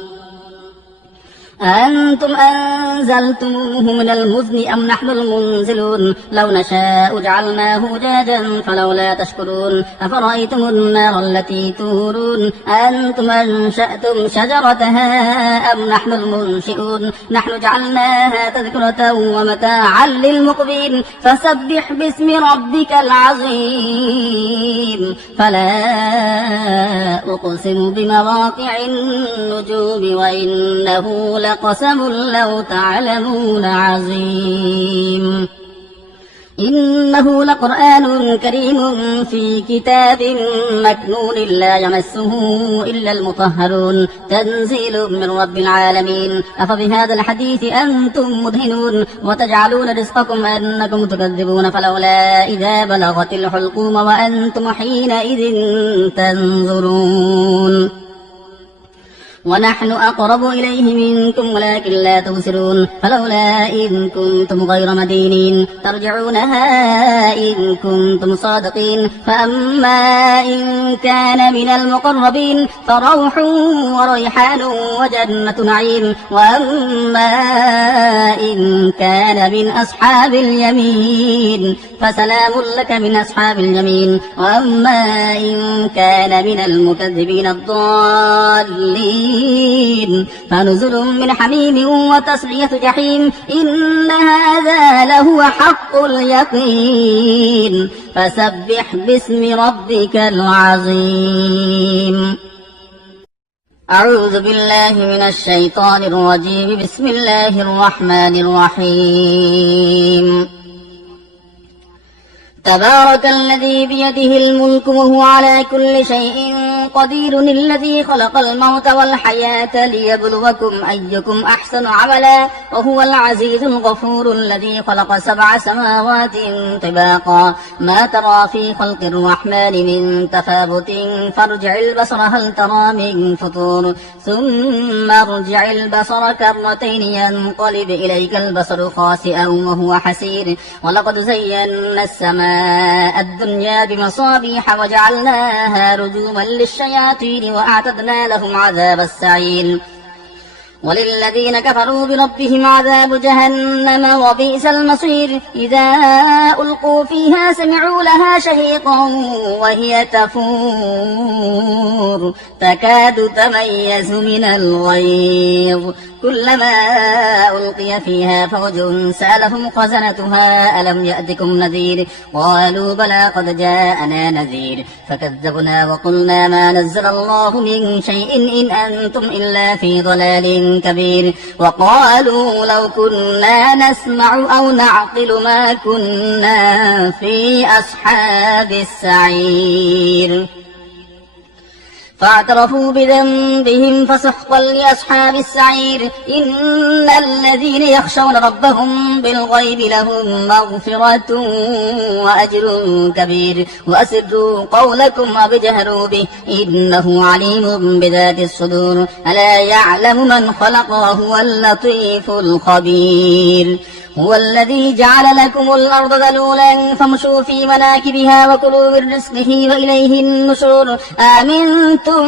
أأنتم أنزلتموه من المزن أم نحن المنزلون لو نشاء جعلناه جاجا فلولا تشكرون أفرأيتم النار التي تورون أأنتم أنشأتم شجرتها أم نحن المنشئون نحن جعلناها تذكرة ومتاعا للمقبين فسبح باسم ربك العظيم فلا أقسم بمواقع النجوم وإنه لقسم لو تعلمون عظيم إنه لقرآن كريم في كتاب مكنون لا يمسه إلا المطهرون تنزيل من رب العالمين أفبهذا الحديث أنتم مدهنون وتجعلون رزقكم أنكم تكذبون فلولا إذا بلغت الحلقوم وأنتم حينئذ تنظرون ونحن أقرب إليه منكم ولكن لا تبصرون فلولا إن كنتم غير مدينين ترجعونها إن كنتم صادقين فأما إن كان من المقربين فروح وريحان وجنة نعيم وأما إن كان من أصحاب اليمين فسلام لك من أصحاب اليمين وأما إن كان من المكذبين الضالين فنزل من حميم وتصلية جحيم إن هذا لهو حق اليقين فسبح باسم ربك العظيم. أعوذ بالله من الشيطان الرجيم. بسم الله الرحمن الرحيم. تبارك الذي بيده الملك وهو على كل شيء قدير الذي خلق الموت والحياة ليبلوكم أيكم أحسن عملا وهو العزيز الغفور الذي خلق 7 سماوات طباقا ما ترى في خلق الرحمن من تفاوت فارجع البصر هل ترى من فطور ثم ارجع البصر كرتين ينقلب إليك البصر خاسئا وهو حسير ولقد زينا السماء الدنيا بمصابيح وجعلناها رجوما للشياطين وأعتدنا لهم عذاب السعير وللذين كفروا بربهم عذاب جهنم وبئس المصير إذا ألقوا فيها سمعوا لها شهيقا وهي تفور تكاد تميز من الغيظ كلما ألقي فيها فوج سألهم خزنتها ألم يأتكم نذير قالوا بلى قد جاءنا نذير فكذبنا وقلنا ما نزل الله من شيء إن أنتم إلا في ضلال كبير وقالوا لو كنا نسمع أو نعقل ما كنا في أصحاب السعير فاعترفوا بذنبهم فسحقا لأصحاب السعير إن الذين يخشون ربهم بالغيب لهم مغفرة وأجر كبير وأسروا قولكم أو اجهروا به إنه عليم بذات الصدور ألا يعلم من خلق وهو اللطيف الخبير هو الذي جعل لكم الأرض ذلولا فامشوا في مناكبها وكلوا من رزقه وإليه النشور أأمنتم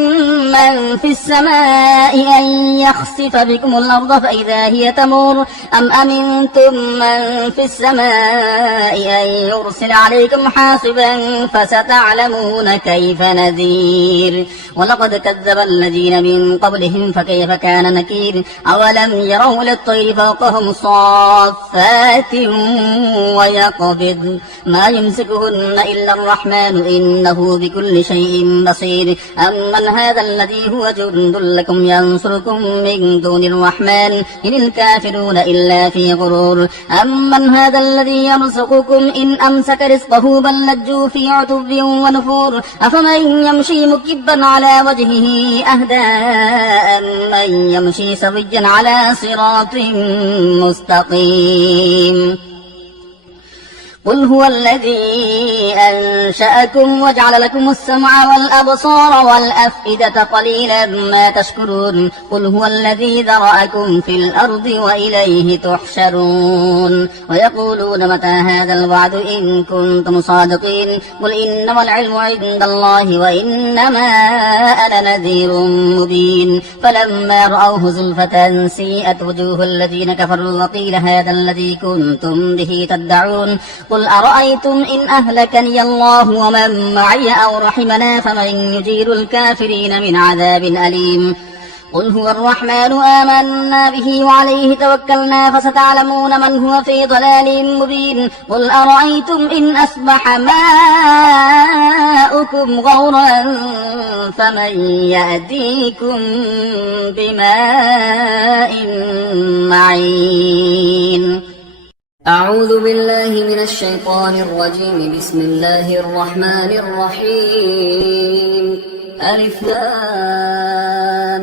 من في السماء أن يخسف بكم الأرض فإذا هي تمور أم أمنتم من في السماء أن يرسل عليكم حاصبا فستعلمون كيف نذير ولقد كذب الذين من قبلهم فكيف كان نكير أولم يروا للطير فوقهم صافات ويقبض ما يمسكهن إلا الرحمن إنه بكل شيء بصير أمن هذا الذي هو جند لكم ينصركم من دون الرحمن إن الكافرون إلا في غرور أمن هذا الذي يرزقكم إن أمسك رزقه بل لجوا في عتب ونفور أفمن يمشي مكبا على وجهه أهدى أمن يمشي سويا على صراط مستقيم قل هو الذي أنشأكم وجعل لكم السمع والأبصار والأفئدة قليلا ما تشكرون قل هو الذي ذرأكم في الأرض وإليه تحشرون ويقولون متى هذا الوعد إن كنتم صادقين قل إنما العلم عند الله وإنما أنا نذير مبين فلما رأوه زلفة سيئت وجوه الذين كفروا وقيل هذا الذي كنتم به تدعون قل أرأيتم إن أهلكني الله ومن معي أو رحمنا فمن يجير الكافرين من عذاب أليم قل هو الرحمن آمنا به وعليه توكلنا فستعلمون من هو في ضلال مبين قل أرأيتم إن أصبح ماؤكم غورا فمن يأتيكم بماء معين أعوذ بالله من الشيطان الرجيم بسم الله الرحمن الرحيم ألف لام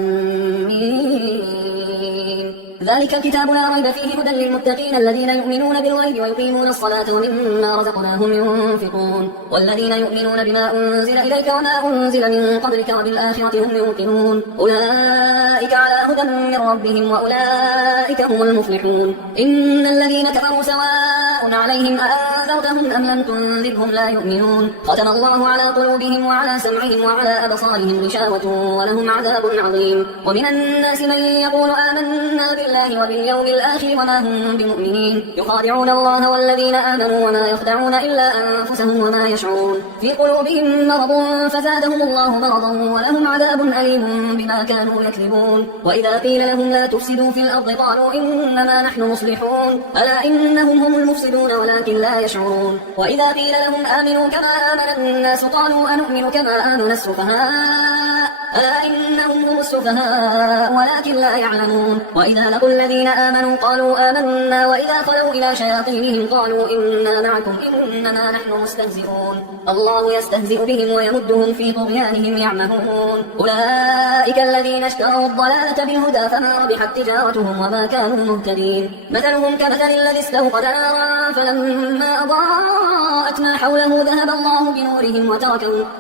ميم ذلك الكتاب لا ريب فيه هدى للمتقين الذين يؤمنون بالغيب ويقيمون الصلاة ومما رزقناهم ينفقون والذين يؤمنون بما أنزل إليك وما أنزل من قبلك وبالآخرة هم يوقنون أولئك على هدى من ربهم وأولئك هم المفلحون. إن الذين كفروا سواء عليهم أأنذرتهم أم لم تنذرهم لا يؤمنون ختم الله على قلوبهم وعلى سمعهم وعلى أبصارهم غشاوة ولهم عذاب عظيم. ومن الناس من يقول آمنا بالله وباليوم الآخر وما هم بمؤمنين يخادعون الله والذين آمنوا وما يخدعون إلا أنفسهم وما يشعرون في قلوبهم مرض فزادهم الله مرضا ولهم عذاب أليم بما كانوا يكذبون. وإذا قيل لهم لا تفسدوا في الأرض قالوا إنما نحن مصلحون ألا إنهم هم المفسدون ولكن لا يشعرون. وإذا قيل لهم آمنوا كما آمن الناس قالوا أنؤمن كما آمن السفهاء ألا إنهم هم السفهاء ولكن لا يعلمون. وإذا لقوا الذين آمنوا قالوا آمنا وإذا خلوا إلى شياطينهم قالوا إنا معكم إنما نحن مستهزئون الله يستهزئ بهم ويمدهم في طغيانهم يعمهون. أولئك الذين اشتروا الضلالة بالهدى فما ربحت تجارتهم وما كانوا مهتدين. مثلهم كمثل الذي استوقد نارا فلما أضاءت ما حوله ذهب الله بنورهم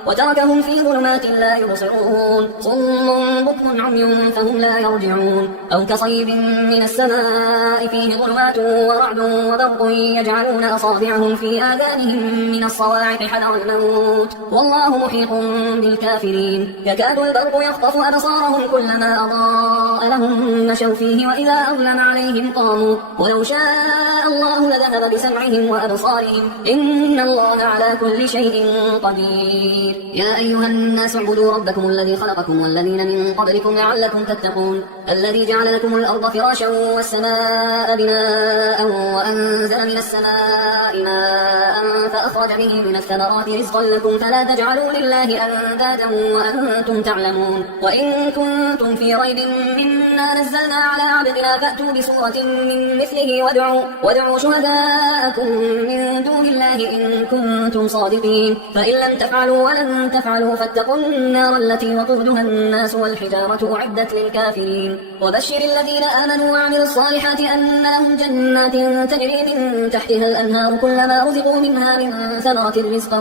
وتركهم في ظلمات لا يبصرون صم بكم عمي فهم لا يرجعون. أو كصيب من السماء فيه ظلمات ورعد وبرق يجعلون أصابعهم في آذانهم من الصواعق حذر الموت والله محيط بالكافرين. يكاد البرق يخطف أبصارهم كلما أضاء لهم مشوا فيه وإذا أظلم عليهم قاموا ولو شاء الله لذهب بسمعهم وأبصارهم إن الله على كل شيء قدير. يا أيها الناس اعبدوا ربكم الذي خلقكم والذين من قبلكم لعلكم تتقون الذي جعل لكم الأرض فراشا والسماء بناء وأنزل من السماء ماء فأخرج به من الثمرات رزقا لكم فلا تجعلوا لله أندادا وأنتم تعلمون. وإن كنتم في ريب مما نزلنا على عبدنا فأتوا بسورة من مثله وادعوا شهداءكم من دون الله إن كنتم صادقين فإن لم تفعلوا ولن تفعلوا فاتقوا النار التي وقودها الناس والحجارة أعدت للكافرين. وبشر الذين آمنوا وعملوا الصالحات أن لهم جنات تجري من تحتها الأنهار كلما رزقوا منها من ثمرة رزقا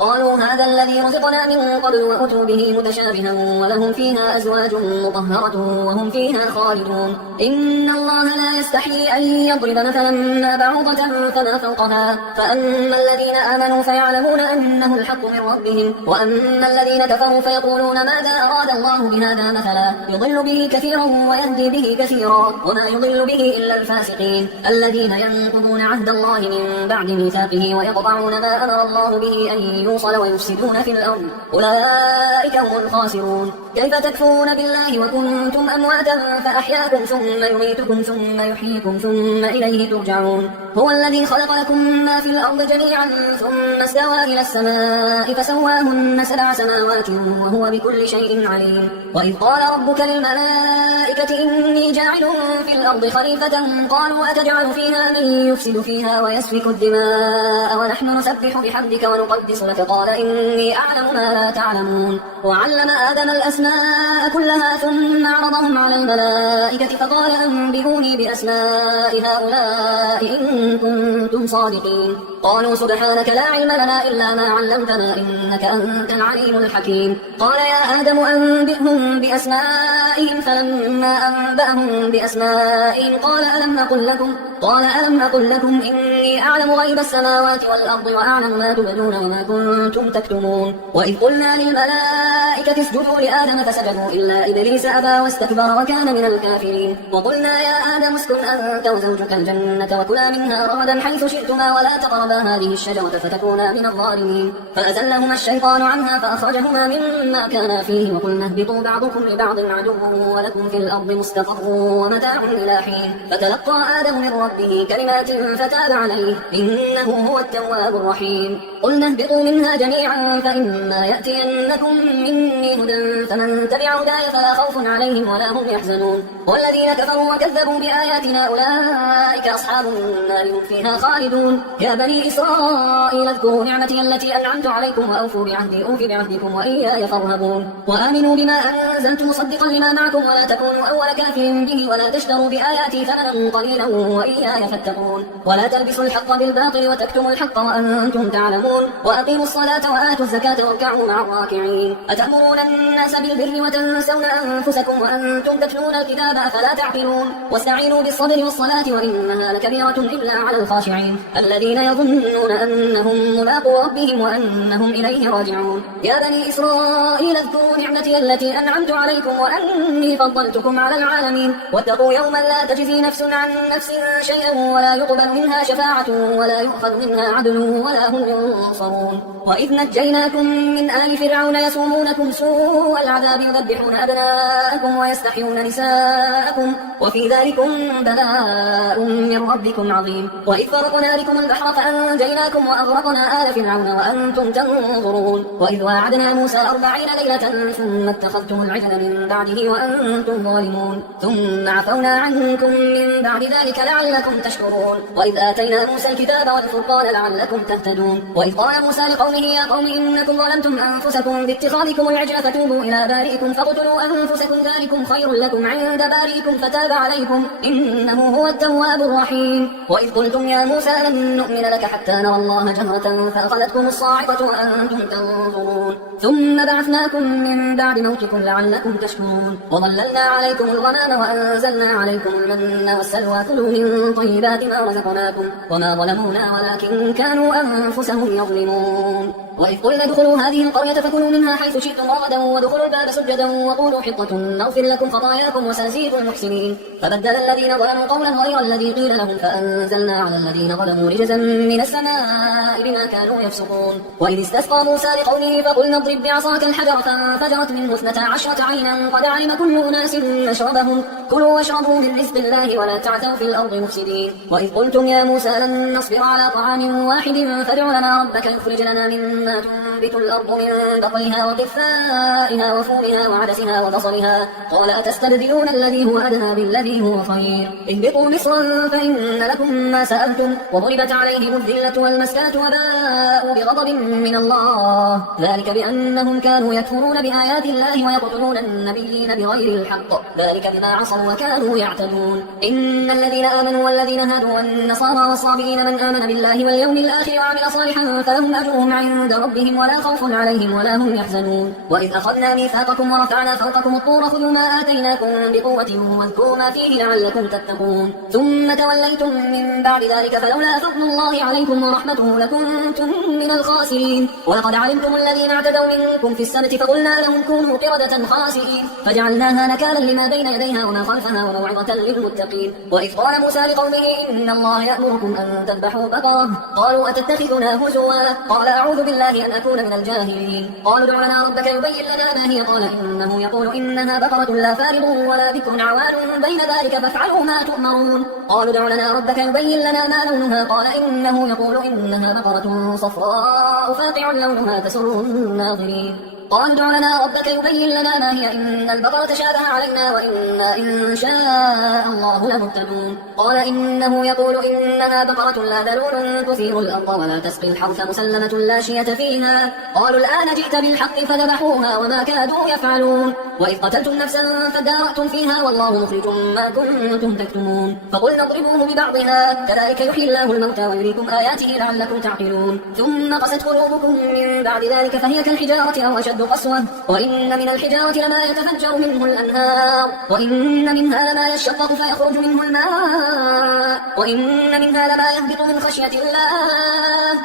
قالوا هذا الذي رزقنا من قبل وأتوا به متشابها ولهم فيها أزواج مطهرة وهم فيها خالدون. إن الله لا يستحيي أن يضرب مثلا ما بعوضة فما فوقها فأما الذين آمنوا فيعلمون أنه الحق من ربهم وأما الذين كفروا فيقولون ماذا أراد الله بهذا مثلا يضل به كثيرا ويهدي به كثيرا وما يضل به إلا الفاسقين الذين ينقضون عهد الله من بعد ميثاقه ويقطعون ما أمر الله به أن يوصل ويفسدون في الأرض أولئك هم الخاسرون. كيف تكفرون بالله وكنتم أمواتا فأحياكم ثم يميتكم ثم يحييكم ثم إليه ترجعون. هو الذي خلق لكم ما في الأرض جميعا ثم استوى إلى السماء فسواهن 7 سماوات وهو بكل شيء عليم. وإذ قال ربك للملائكة إني جاعل في الأرض خليفة قالوا أتجعل فيها من يفسد فيها ويسفك الدماء ونحن نسبح بحمدك ونقدس لك قال إني أعلم ما لا تعلمون. وعلم آدم الأسماء كلها ثم عرضهم على الملائكة فقال أنبئوني بأسماء هؤلاء إن كنتم صادقين. قالوا سبحانك لا علم لنا إلا ما علمتنا إنك أنت العليم الحكيم. قال يا آدم أنبئهم بأسمائهم فلما أنبأهم بأسمائهم قال ألم أقل لكم إني أعلم غيب السماوات والأرض وأعلم ما تبدون وما كنتم تكتمون. وإذ قلنا للملائكة اسجدوا لآدم فسجدوا إلا إبليس أبى واستكبر وكان من الكافرين. وقلنا يا آدم اسكن أنت وزوجك الجنة وكلا منها رغدا حيث شئتما ولا تقربا هذه الشجرة فتكونا من الظالمين. فأزلهما الشيطان عنها فأخرجهما مما كانا فيه وقلنا اهبطوا بعضكم لبعض عدو ولكم في الأرض مستقر ومتاع إلى حين. فتلقى آدم من ربه كلمات فتاب عليه إنه هو التواب الرحيم. قلنا اهبطوا منها جميعا فإما يأتينكم مني هدى فمن تبع هداي فلا خوف عليهم ولا هم يحزنون والذين كفروا وكذبوا بآياتنا أولئك أصحاب النار هم فيها خالدون يا بني إسرائيل اذكروا نعمتي التي أنعمت عليكم وأوفوا بعهدي أوف بعهدكم وإياي فارهبون وآمنوا بما أنزلت مصدقا لما معكم ولا تكونوا أول كافر به ولا تشتروا بآياتي ثمنا قليلا وإياي فاتقون ولا تلبسوا الحق بالباطل وتكتموا الحق وأنتم تعلمون وأقيموا الصلاة وآتوا الزكاة واركعوا مع الراكعين أتأمرون الناس بالبر وتنسون أنفسكم وأنتم تتلون الكتاب أفلا تعقلون واستعينوا بالصبر والصلاة وإنها لكبيرة إلا على الخاشعين الذين يظنون أنهم ملاقو ربهم وأنهم إليه راجعون يا بني إسرائيل اذكروا نعمتي التي أنعمت عليكم وأني فضلتكم على العالمين واتقوا يوما لا تجزي نفس عن نفس شيئا ولا يقبل منها شفاعة ولا يؤخذ منها عدل ولا هم ينصرون وإذ نجيناكم من آل فرعون يسومونكم سوء العذاب يذبحون أبناءكم ويستحيون نساءكم وفي ذلكم بلاء من ربكم عظيم وإذ فرقنا بكم البحر فأنجيناكم وأغرقنا آل فرعون وأنتم تنظرون وإذ واعدنا موسى 40 ليلة ثم اتخذتم العجل من بعده وأنتم ظالمون ثم عفونا عنكم من بعد ذلك لعلكم تشكرون وإذ آتينا موسى الكتاب والفرقان لعلكم تهتدون وإذ قال موسى لقومه يا قوم إنكم ظلمتم أنفسكم باتخاذكم العجل فتوبوا إلى بارئكم فاقتلوا أنفسكم ذلكم خير لكم عند بارئكم فتاب عليكم إنه هو التواب الرحيم وإذ قلتم يا موسى لن نؤمن لك حتى نرى الله جهرة فأخذتكم الصاعقة وأنتم تنظرون ثم بعثناكم من بعد موتكم لعلكم تشكرون وظللنا عليكم الغمام وأنزلنا عليكم المن والسلوى كلوا من طيبات ما رزقناكم وما ظلمونا ولكن كانوا أنفسهم يظلمون وإذ قلنا ادخلوا هذه القرية فكلوا منها حيث شئتم رغدا وادخلوا الباب سجدا وقولوا حطة نغفر لكم خطاياكم وسنزيد المحسنين فبدل الذين ظلموا قولا غير الذي قيل لهم فأنزلنا على الذين ظلموا رجزا من السماء بما كانوا يفسقون وإذ استسقى موسى لقومه فقلنا اضرب بعصاك الحجر فانفجرت منه 12 عينا قد علم كل أناس مشربهم كلوا واشربوا من رزق الله ولا تعثوا في الأرض مفسدين وإذ قلتم يا موسى لن نصبر على طعام واحد فادع لنا ربك يخرج لنا مما تنبت الأرض من بقلها وقثائها وفومها وعدسها وبصلها قال أتستبدلون الذي هو أدنى بالذي هو خير اهبطوا مصرا فإن لكم ما سألتم وضربت عليهم الذلة والمسكنة وباءوا بغضب من الله ذلك بأنهم كانوا يكفرون بآيات الله ويقتلون النبيين بغير الحق ذلك بما عصوا وكانوا يعتدون إن الذين آمنوا والذين هادوا والنصارى والصابئين من آمن بالله واليوم الآخر وعمل صالحا فلهم أجرهم عند ربهم ولا خوف عليهم ولا هم يحزنون وإذ أخذنا ميثاقكم ورفعنا فوقكم الطور خذوا ما آتيناكم بقوة واذكروا ما فيه لعلكم تتقون ثم توليتم من بعد ذلك فلولا فضل الله عليكم ورحمته لكنتم من الخاسرين ولقد علمتم الذين اعتدوا منكم في السبت فقلنا لهم كونوا قردة خاسئين فجعلناها نكالا لما بين يديها وما خلفها وموعظة للمتقين وإذ قال موسى لقومه إن الله يأمركم أن تذبحوا بقرة قالوا أتتخذنا هزوا قال أعوذ بالله أن أكون من الجاهلين قالوا ادع لنا ربك يبين لنا ما هي قال إنه يقول إنها بقرة لا فارض ولا بكر عوان بين ذلك فافعلوا ما تؤمرون قالوا ادع لنا ربك يبين لنا ما لونها قال إنه يقول إنها بقرة صفراء فاقع لونها تسر الناظرين قال ادع لنا ربك يبين لنا ما هي إن البقرة تشابه علينا وإنا إن شاء الله لمهتدون قال إنه يقول إنها بقرة لا ذلول تثير الأرض ولا تسقي الحرث مسلمة لا شية فيها قالوا الآن جئت بالحق فذبحوها وما كادوا يفعلون وإذ قتلتم نفسا فادارأتم فيها والله مخرج ما كنتم تكتمون فقلنا اضربوه ببعضها كذلك يحيي الله الموتى ويريكم آياته لعلكم تعقلون ثم قست قلوبكم من بعد ذلك فهي كالحجارة أو أشد قسوة وإن من الحجارة لما يتفجر منه الأنهار وإن منها لما يشقق فيخرج منه الماء وإن منها لما يهبط من خشية الله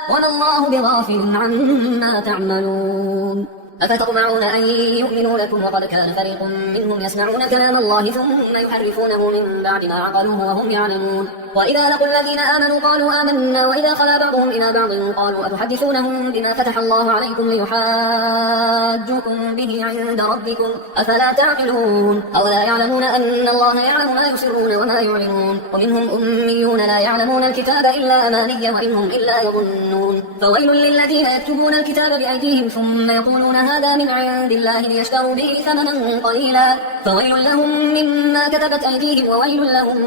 وما الله بغافل عما تعملون أفتطمعون أن يؤمنوا لكم وقد كان فريق منهم يسمعون كلام الله ثم يحرفونه من بعد ما عقلوه وهم يعلمون وإذا لقوا الذين آمنوا قالوا آمنا وإذا خلا بعضهم إلى بعض قالوا أتحدثونهم بما فتح الله عليكم ليحاجوكم به عند ربكم أفلا تعقلون أولا يعلمون أن الله يعلم ما يسرون وما يعلنون ومنهم أميون لا يعلمون الكتاب إلا أماني وإنهم إلا يظنون فويل للذين يكتبون الكتاب بأيديهم ثم يقولون هذا من عند الله ليشتروا به ثمنا قليلا فويل لهم مما كتبت أيديهم وويل لهم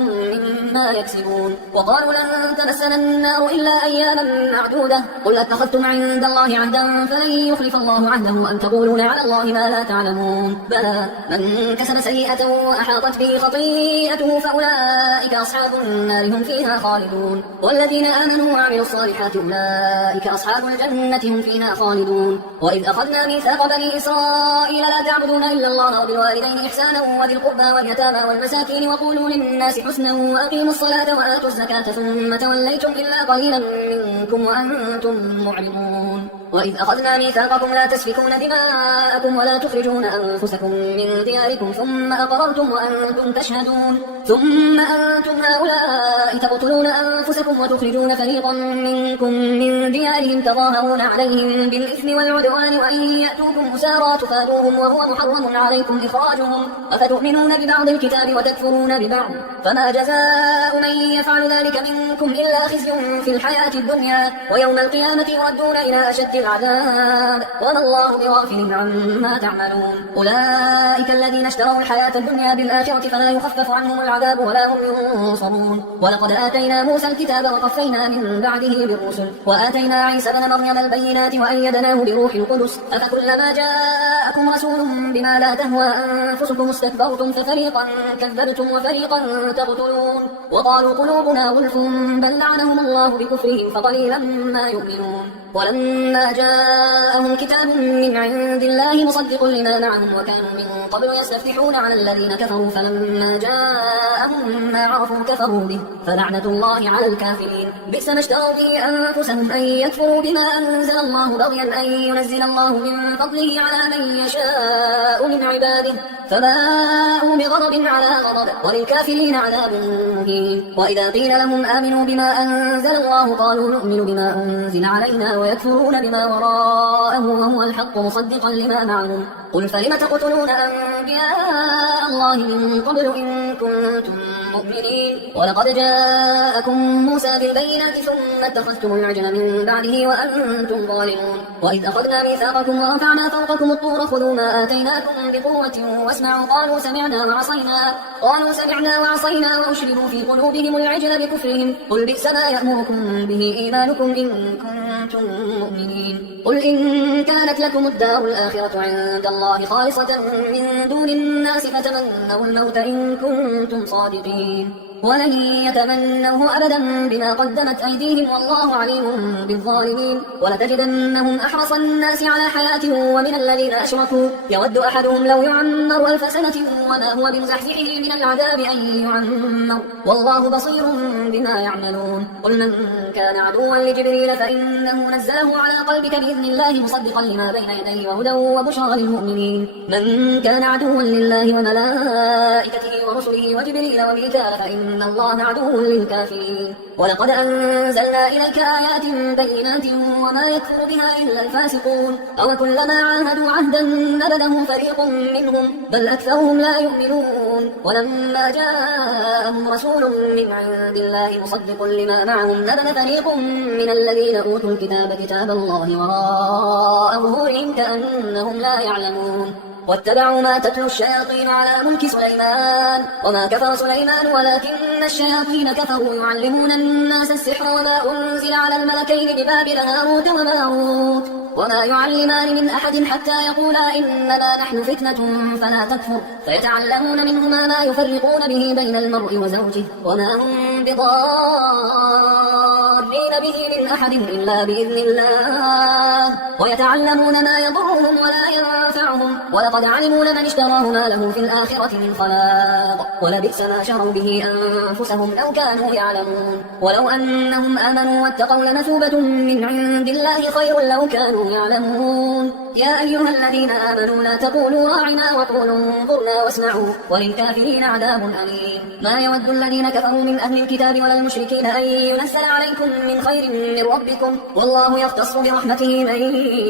مما يكسبون وقالوا لن تمسنا النار إلا أياما معدودة قل اتخذتم عند الله عهدا فلن يخلف الله عهده أم تقولون على الله ما لا تعلمون بلى من كسب سيئة وأحاطت به خطيئته فأولئك أصحاب النار هم فيها خالدون والذين آمنوا وعملوا الصالحات أولئك أصحاب الجنة هم فيها خالدون وإذ أخذنا ميثاق بني إسرائيل لا تعبدون إلا الله وبالوالدين إحسانا وذي القربى واليتامى والمساكين وقولوا للناس حسنا وأقيموا الصلاة وآتوا الزكاة ثم توليتم إلا قليلا منكم وأنتم معرضون وإذ أخذنا ميثاقكم لا تسفكون دماءكم ولا تخرجون أنفسكم من دياركم ثم أقررتم وأنتم تشهدون ثم أنتم هؤلاء تقتلون أنفسكم وتخرجون فريقا منكم من ديارهم تظاهرون عليهم بالإثم والعدوان وإن يأتوكم أسارى تفادوهم وهو محرم عليكم إخراجهم أفتؤمنون ببعض الكتاب وتكفرون ببعض فما جزاء من يفعل ذلك منكم إلا خزي في الحياة الدنيا ويوم القيامة يردون إلى أشد العذاب وما الله بغافل عما تعملون أولئك الذين اشتروا الحياة الدنيا بالآخرة فلا يخفف عنهم العذاب ولا هم ينصرون ولقد آتينا موسى الكتاب وقفينا من بعده بالرسل وآتينا عيسى بن مريم البينات وأيدناه بروح القدس أفكلما جاءكم رسول بما لا تهوى أنفسكم استكبرتم ففريقا كذبتم وفريقا تقتلون وقالوا قلوبنا غلف بل لعنهم الله بكفرهم فقليلا ما يؤمنون ولما جاءهم كتاب من عند الله مصدق لما معهم وكانوا من قبل يستفتحون على الذين كفروا فلما جاءهم ما عرفوا كفروا به فلعنة الله على الكافرين بئس ما اشتروا به أنفسهم أن يكفروا بما أنزل الله بغيا أن ينزل الله من فضله على من يشاء من عباده فباءوا بغضب على غضب وللكافرين عذاب مهين وإذا قيل لهم آمنوا بما أنزل الله قالوا نؤمن بما أنزل علينا ويكفرون بما وراءه وهو الحق مصدقا لما معهم قل فلم تقتلون أنبياء الله من قبل إن كنتم مؤمنين ولقد جاءكم موسى بالبينات ثم اتخذتم العجل من بعده وأنتم ظالمون وإذ أخذنا ميثاقكم ورفعنا فوقكم الطور خذوا ما آتيناكم بقوة واسمعوا قالوا سمعنا وعصينا وأشربوا في قلوبهم العجل بكفرهم قل بئس ما يأمركم به إيمانكم إن كنتم مؤمنين قل إن كانت لكم الدار الآخرة عند الله خالصة من دون الناس فتمنوا الموت إن كنتم صادقين ولن يتمنوه أبدا بما قدمت أيديهم والله عليم بالظالمين ولتجدنهم أحرص الناس على حياة ومن الذين أشركوا يود أحدهم لو يعمر 1000 سنة وما هو بمزحزحه من العذاب أن يعمر والله بصير بما يعملون قل من كان عدوا لجبريل فإنه نزله على قلبك بإذن الله مصدقا لما بين يديه وهدى وبشرى للمؤمنين من كان عدوا لله وملائكته ورسله وجبريل وميكال فإن الله عدو للكافرين ولقد أنزلنا إليك آيات بينات وما يكفر بها إلا الفاسقون أو كلما عاهدوا عهدا نبذه فريق منهم بل أكثرهم لا يؤمنون ولما جاءهم رسول من عند الله مصدق لما معهم نبذ فريق من الذين أوتوا الكتاب كتاب الله وراء ظهورهم كأنهم لا يعلمون واتبعوا ما تتلو الشياطين على ملك سليمان وما كفر سليمان ولكن الشياطين كفروا يعلمون الناس السحر وما أنزل على الملكين ببابل هاروت وماروت وما يعلمان من أحد حتى يقولا إنما نحن فتنة فلا تكفر فيتعلمون منهما ما يفرقون به بين المرء وزوجه وما هم بضارين به من أحد إلا بإذن الله ويتعلمون ما يضرهم ولا ينفعهم ولقد علموا لمن اشتراه ما له في الآخرة من خلاق ولبئس ما شروا به أنفسهم لو كانوا يعلمون ولو أنهم آمنوا واتقوا لمثوبة من عند الله خير لو كانوا يعلمون يا أيها الذين آمنوا لا تقولوا راعنا وقولوا انظرنا واسمعوا وللكافرين عذاب أليم ما يود الذين كفروا من أهل الكتاب ولا المشركين أن ينزل عليكم من خير من ربكم والله يختص برحمته من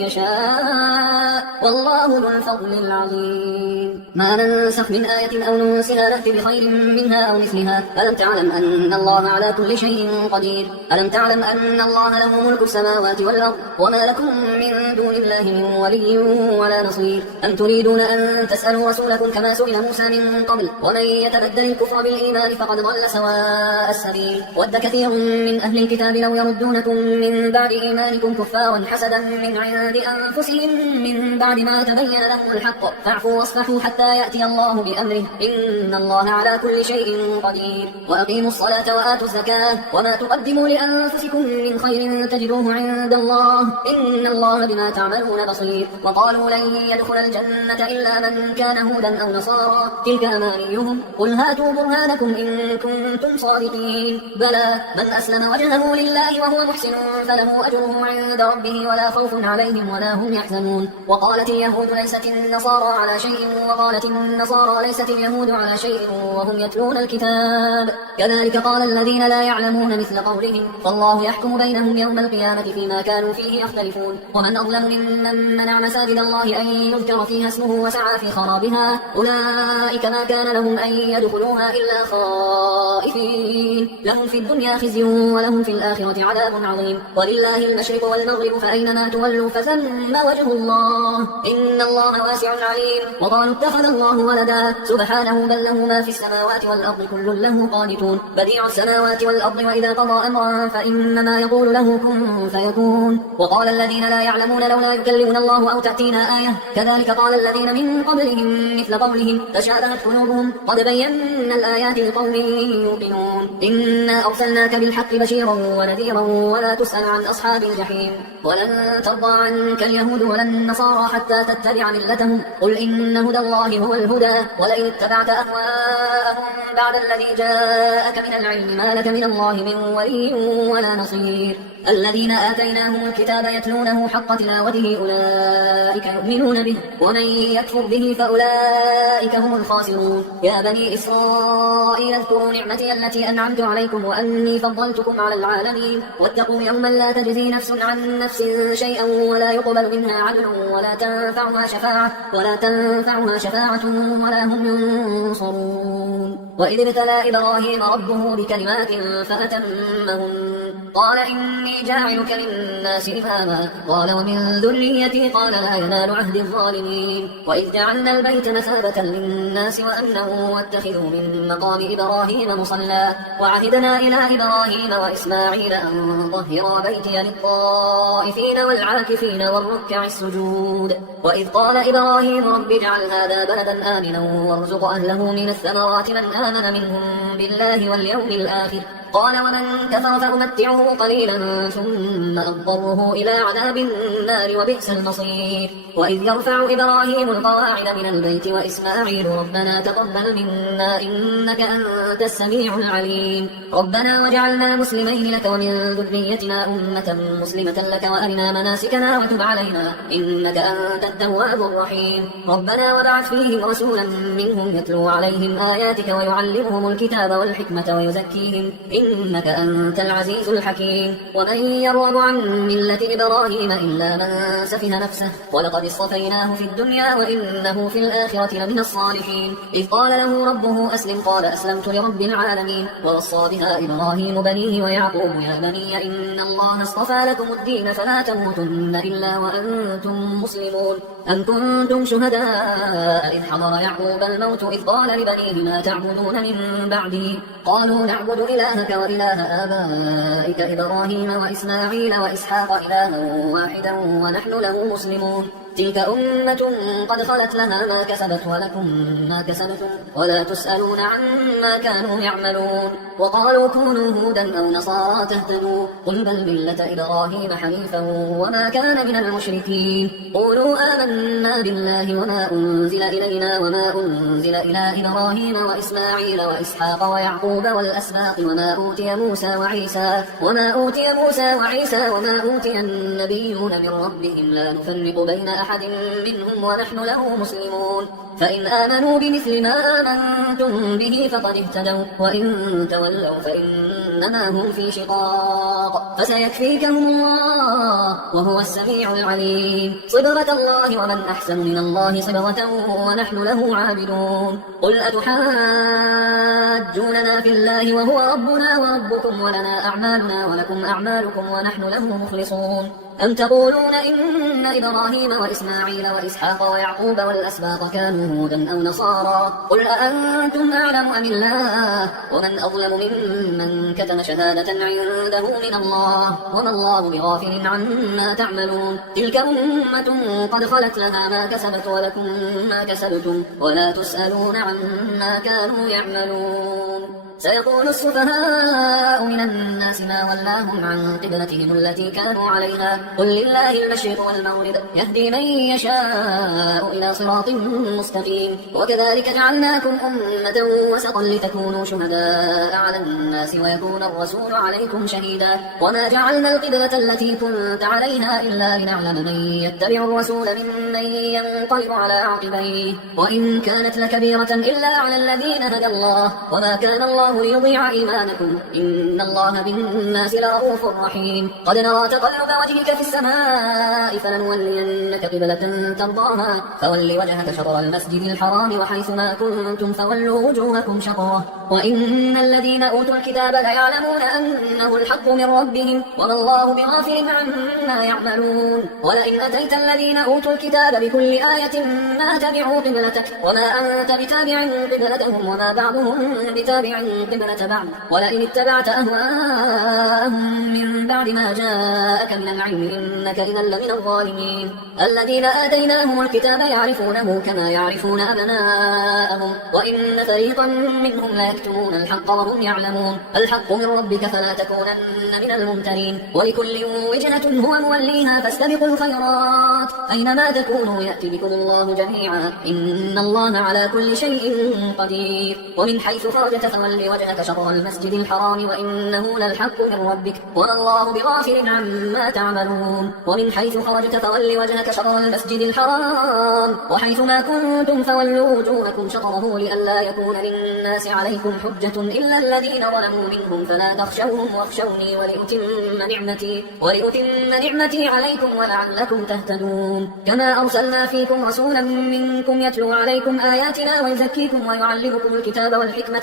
يشاء والله ذو الفضل العظيم ما ننسخ من آية أو ننسها نأتي بخير منها أو مثلها ألم تعلم أن الله على كل شيء قدير ألم تعلم أن الله له ملك السماوات والأرض وما لكم من دون الله من ولي ولا نصير. أم تريدون أن تسألوا رسولكم كما سئل موسى من قبل ومن يتبدل الكفر بالإيمان فقد ضل سواء السبيل. ود كثير من أهل الكتاب لو يردونكم من بعد إيمانكم كفارا حسدا من عند أنفسهم من بعد ما تبين لهم الحق فاعفوا واصفحوا حتى يأتي الله بأمره إن الله على كل شيء قدير. وأقيموا الصلاة وآتوا الزكاة وما تقدموا لأنفسكم من خير تجدوه عند الله إن الله بما تعملون بصير. وقالوا لن يدخل الجنة إلا من كان هودا أو نصارى تلك أمانيهم قل هاتوا برهانكم إن كنتم صادقين بلى من أسلم وجهه لله وهو محسن فله أجره عند ربه ولا خوف عليهم ولا هم يحزنون. وقالت اليهود ليست النصارى على شيء وقالت النصارى ليست اليهود على شيء وهم يتلون الكتاب كذلك قال الذين لا يعلمون مثل قولهم فالله يحكم بينهم يوم القيامة فيما كانوا فيه يختلفون. ومن أظلم ممن منع مساجد الله أن يذكر فيها اسمه وسعى في خرابها أولئك ما كان لهم أن يدخلوها إلا خائفين لهم في الدنيا خزي ولهم في الآخرة عذاب عظيم. ولله المشرق والمغرب فأينما تولوا فثم وجه الله إن الله واسع عليم. وقالوا اتخذ الله ولدا سبحانه بل له ما في السماوات والأرض كل له قانتون بديع السماوات والأرض وإذا قضى أمرا فإنما يقول له كن فيكون. وقال الذين لا يعلمون لولا يكلمنا الله أو تأتينا آية كذلك قال الذين من قبلهم مثل قولهم تشابهت قلوبهم قد بينا الآيات لقوم يوقنون. إنا أرسلناك بالحق بشيرا ونذيرا ولا تسأل عن أصحاب الجحيم. ولن ترضى عنك اليهود ولا النصارى حتى تتبع ملتهم قل إن هدى الله هو الهدى ولئن اتبعت أهواءهم بعد الذي جاءك من العلم ما لك من الله من ولي ولا نصير. الذين آتيناهم الكتاب يتلونه حق تلاوته أولئك يؤمنون به ومن يكفر به فأولئك هم الخاسرون. يا بني إسرائيل اذكروا نعمتي التي أنعمت عليكم وأني فضلتكم على العالمين واتقوا يوما لا تجزي نفس عن نفس شيئا ولا يقبل منها عدل ولا تنفعها شفاعة ولا هم ينصرون. وإذ ابتلى إبراهيم ربه بكلمات فأتمهن قال إني جاعلك للناس إماما قال ومن ذريتي قال لا ينال عهد الظالمين. وإذ جعلنا البيت مثابة للناس وأمنا واتخذوا من مقام إبراهيم مصلى وعهدنا إلى إبراهيم وإسماعيل أن طهرا بيتي للطائفين والعاكفين والركع السجود. وإذ قال إبراهيم رب اجعل هذا بلدا آمنا وارزق أهله من الثمرات من آمن منهم بالله واليوم الآخر قال ومن كفر فأمتعه قليلا ثم أضطره إلى عذاب النار وبئس المصير. وإذ يرفع إبراهيم القواعد من البيت وإسماعيل ربنا تقبل منا إنك أنت السميع العليم ربنا وجعلنا مسلمين لك ومن ذريتنا أمة مسلمة لك وأرنا مناسكنا وتب علينا إنك أنت التواب الرحيم. ربنا وابعث فيهم رسولا منهم يتلو عليهم آياتك ويعلمهم الكتاب والحكمة ويزكيهم إنك أنت العزيز الحكيم. ومن يرغب عن ملة إبراهيم إلا من سفه نفسه ولقد اصطفيناه في الدنيا وإنه في الآخرة لمن الصالحين. إذ قال له ربه أسلم قال أسلمت لرب العالمين. ووصى بها إبراهيم بنيه ويعقوب يا بني إن الله اصطفى لكم الدين فلا تموتن إلا وأنتم مسلمون. أم كنتم شهداء إذ حضر يعقوب الموت إذ قال لبنيه ما تعبدون من بعده قالوا نعبد إلهك وإله آبائك إبراهيم وإسماعيل وإسحاق إلها واحدا ونحن له مسلمون. تلك أمة قد خلت لها ما كسبت ولكم ما كسبتم ولا تسألون عما كانوا يعملون. وقالوا كونوا هودا أو نصارى تهتدوا قل بل ملة إبراهيم حنيفا وما كان من المشركين. قولوا آمنا بالله وما أنزل إلينا وما أنزل إلى إبراهيم وإسماعيل وإسحاق ويعقوب والأسباط وما أوتي موسى وعيسى وما أوتي النبيون من ربهم لا نفرق بين أحد منهم ونحن له مسلمون. فإن آمنوا بمثل ما آمنتم به فقد اهتدوا وإن تولوا فإنما هم في شقاق فسيكفيكهم الله وهو السميع العليم. صبغة الله ومن أحسن من الله صبغة ونحن له عابدون. قل أتحاجوننا في الله وهو ربنا وربكم ولنا أعمالنا ولكم أعمالكم ونحن له مخلصون. أم تقولون إن إبراهيم وإسماعيل وإسحاق ويعقوب والأسباط كانوا هودا أو نصارى قل أأنتم أعلم أم الله ومن أظلم ممن كتم شهادة عنده من الله وما الله بغافل عما تعملون تلك أمة قد خلت لها ما كسبت ولكم ما كسبتم ولا تسألون عما كانوا يعملون سيقول السفهاء من الناس ما ولاهم عن قبلتهم التي كانوا عليها قل لله المشرق والمغرب يهدي من يشاء إلى صراط مستقيم وكذلك جعلناكم أمة وسطا لتكونوا شهداء على الناس ويكون الرسول عليكم شهيدا وما جعلنا القبلة التي كنت عليها إلا لنعلم من يتبع الرسول ممن ينقلب على عقبيه وإن كانت لكبيرة إلا على الذين هدى الله وما كان الله ليضيع إيمانكم إن الله بالناس لرؤوف رحيم قد نرى تقلب وجهك في السماء فلنولينك قبلة ترضاها فول وجهك شطر المسجد الحرام وحيث ما كنتم فولوا وجوهكم شطره وإن الذين أوتوا الكتاب ليعلمون أنه الحق من ربهم وما الله بغافل عما يعملون ولئن أتيت الذين أوتوا الكتاب بكل آية ما تبعوا قبلتك وما أنت بتابع قبلتهم وما بعضهم بتابع قبلة بعض ولئن اتبعت أهواءهم من بعد ما جاءك من العلم إنك إذا لمن الظالمين الذين آتيناهم الكتاب يعرفونه كما يعرفون أبناءهم وإن فريقا منهم لا يكتمون الحق وهم يعلمون الحق من ربك فلا تكونن من الممترين ولكل وجهة هو موليها فاستبقوا الخيرات أينما تكونوا يأتي بكم الله جميعا إن الله على كل شيء قدير ومن حيث خرجت فول وجهك شطر المسجد الحرام وإنه للحق من ربك وما الله بغافل عما تعملون ومن حيث خرجت فول وجهك شطر المسجد الحرام وحيث ما كنتم فولوا وجوهكم شطره لئلا يكون للناس عليكم حجة إلا الذين ظلموا منهم فلا تخشوهم واخشوني ولأتم نعمتي عليكم ولعلكم تهتدون كما أرسلنا فيكم رسولا منكم يتلو عليكم آياتنا ويزكيكم ويعلمكم الكتاب والحكمة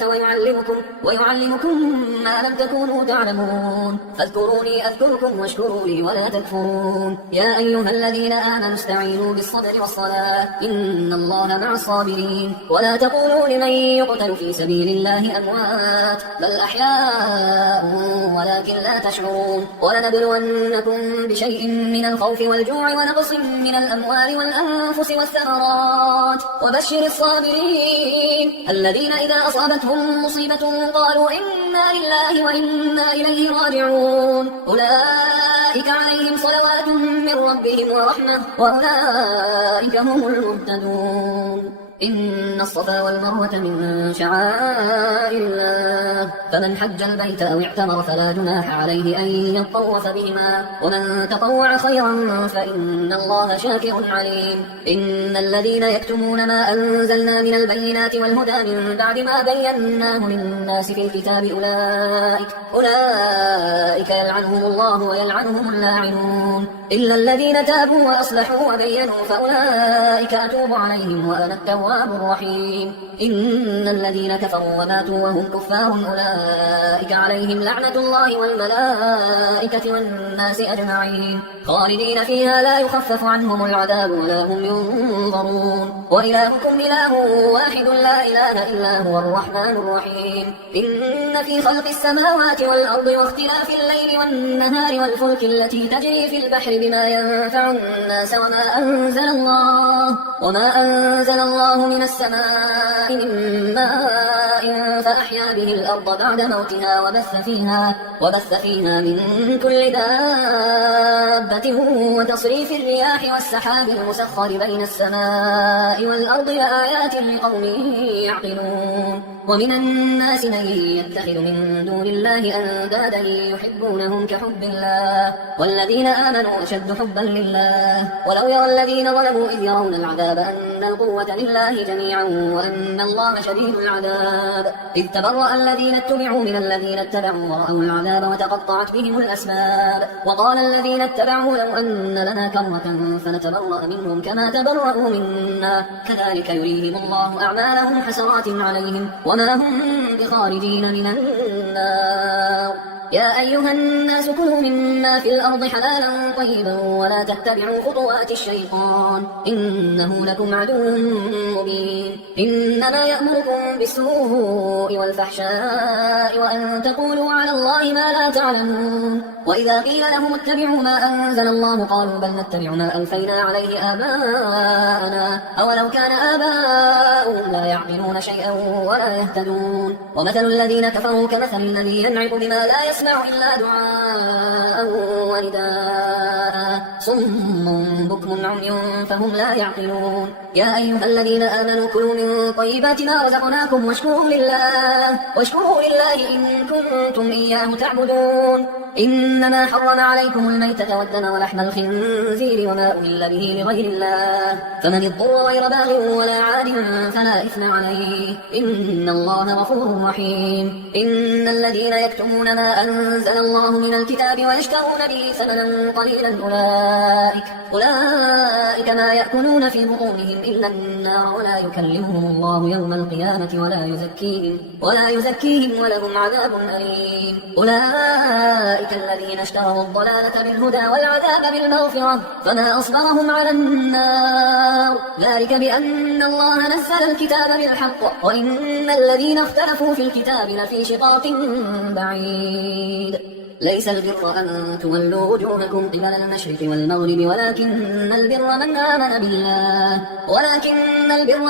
ويعلمكم ما لم تكونوا تعلمون فاذكروني أذكركم واشكروا لي ولا تكفرون يا أيها الذين آمنوا استعينوا بالصبر والصلاة إن الله مع الصابرين ولا تقولوا لمن يقتل في سبيل الله أموات بل أحياء ولكن لا تشعرون ولنبلونكم بشيء من الخوف والجوع ونقص من الأموال والأنفس والثمرات وبشر الصابرين الذين إذا أصابتهم مصيبة قالوا إنا لله وإنا إليه راجعون أولئك عليهم صلوات من ربهم ورحمة وأولئك هم المهتدون إن الصفا والمروة من شعائر الله فمن حج البيت أو اعتمر فلا جناح عليه أن يطوف بهما ومن تطوع خيرا فإن الله شاكر عليم إن الذين يكتمون ما أنزلنا من البينات والهدى من بعد ما بيناه للناس في الكتاب أولئك يلعنهم الله ويلعنهم اللاعنون إلا الذين تابوا وأصلحوا وبينوا فأولئك أتوب عليهم وأنا التواب الرحيم إن الذين كفروا وماتوا وهم كفار أولئك عليهم لعنة الله والملائكة والناس أجمعين خالدين فيها لا يخفف عنهم العذاب ولا هم ينظرون وإلهكم إله واحد لا إله إلا هو الرحمن الرحيم إن في خلق السماوات والأرض واختلاف الليل والنهار والفلك التي تجري في البحر بما ينفع الناس وما أنزل الله من السماء من ماء فأحيا به الأرض بعد موتها وبث فيها من كل دابة وتصريف الرياح والسحاب المسخر بين السماء والأرض لآيات لقوم يعقلون ومن الناس من يتخذ من دون الله أندادا يحبونهم كحب الله والذين آمنوا أشد حبا لله ولو يرى الذين ظلموا إذ يرون العذاب أن القوة لله جميعا وأن الله شديد العذاب إذ تبرأ الذين اتبعوا من الذين اتبعوا ورأوا العذاب وتقطعت بهم الأسباب وقال الذين اتبعوا لو أن لنا كرة فنتبرأ منهم كما تبرأوا منا كذلك يريهم الله أعمالهم حسرات عليهم وما هم بخارجين من النار يا أيها الناس كلوا مما في الأرض حلالا طيبا ولا تتبعوا خطوات الشيطان إنه لكم عدو مبين إنما يأمركم بالسوء والفحشاء وأن تقولوا على الله ما لا تعلمون وإذا قيل لهم اتبعوا ما أنزل الله قالوا بل نتبع ما ألفينا عليه آباءنا أولو كان آباؤهم لا يعقلون شيئا ولا يهتدون ومثل الذين كفروا كمثل الذي ينعق بما لا يسمع إلا دعاء ونداء صم بكم عمي فهم لا يعقلون يا أيها الذين آمنوا كلوا من طيبات ما رزقناكم واشكروا لله إن كنتم إياه تعبدون إنما حرم عليكم الميتة والدم ولحم الخنزير وما أهل به لغير الله فمن اضطر غير باغ ولا عاد فلا إثم عليه إن الله غفور رحيم إن الذين يكتمون ما أنزل الله من الكتاب ويشترون به ثمنا قليلا أولئك ما يأكلون في بطونهم إلا النار ولا يكلمهم الله يوم القيامة ولا يزكيهم ولهم عذاب أليم أولئك الذين اشتروا الضلالة بالهدى والعذاب بالمغفرة فما أصبرهم على النار ذلك بأن الله نزل الكتاب بالحق وإن الذين اختلفوا في الكتاب لفي شقاق بعيد ليس البر أن تولوا وجوهكم قبل المشرق والمغرب ولكن البر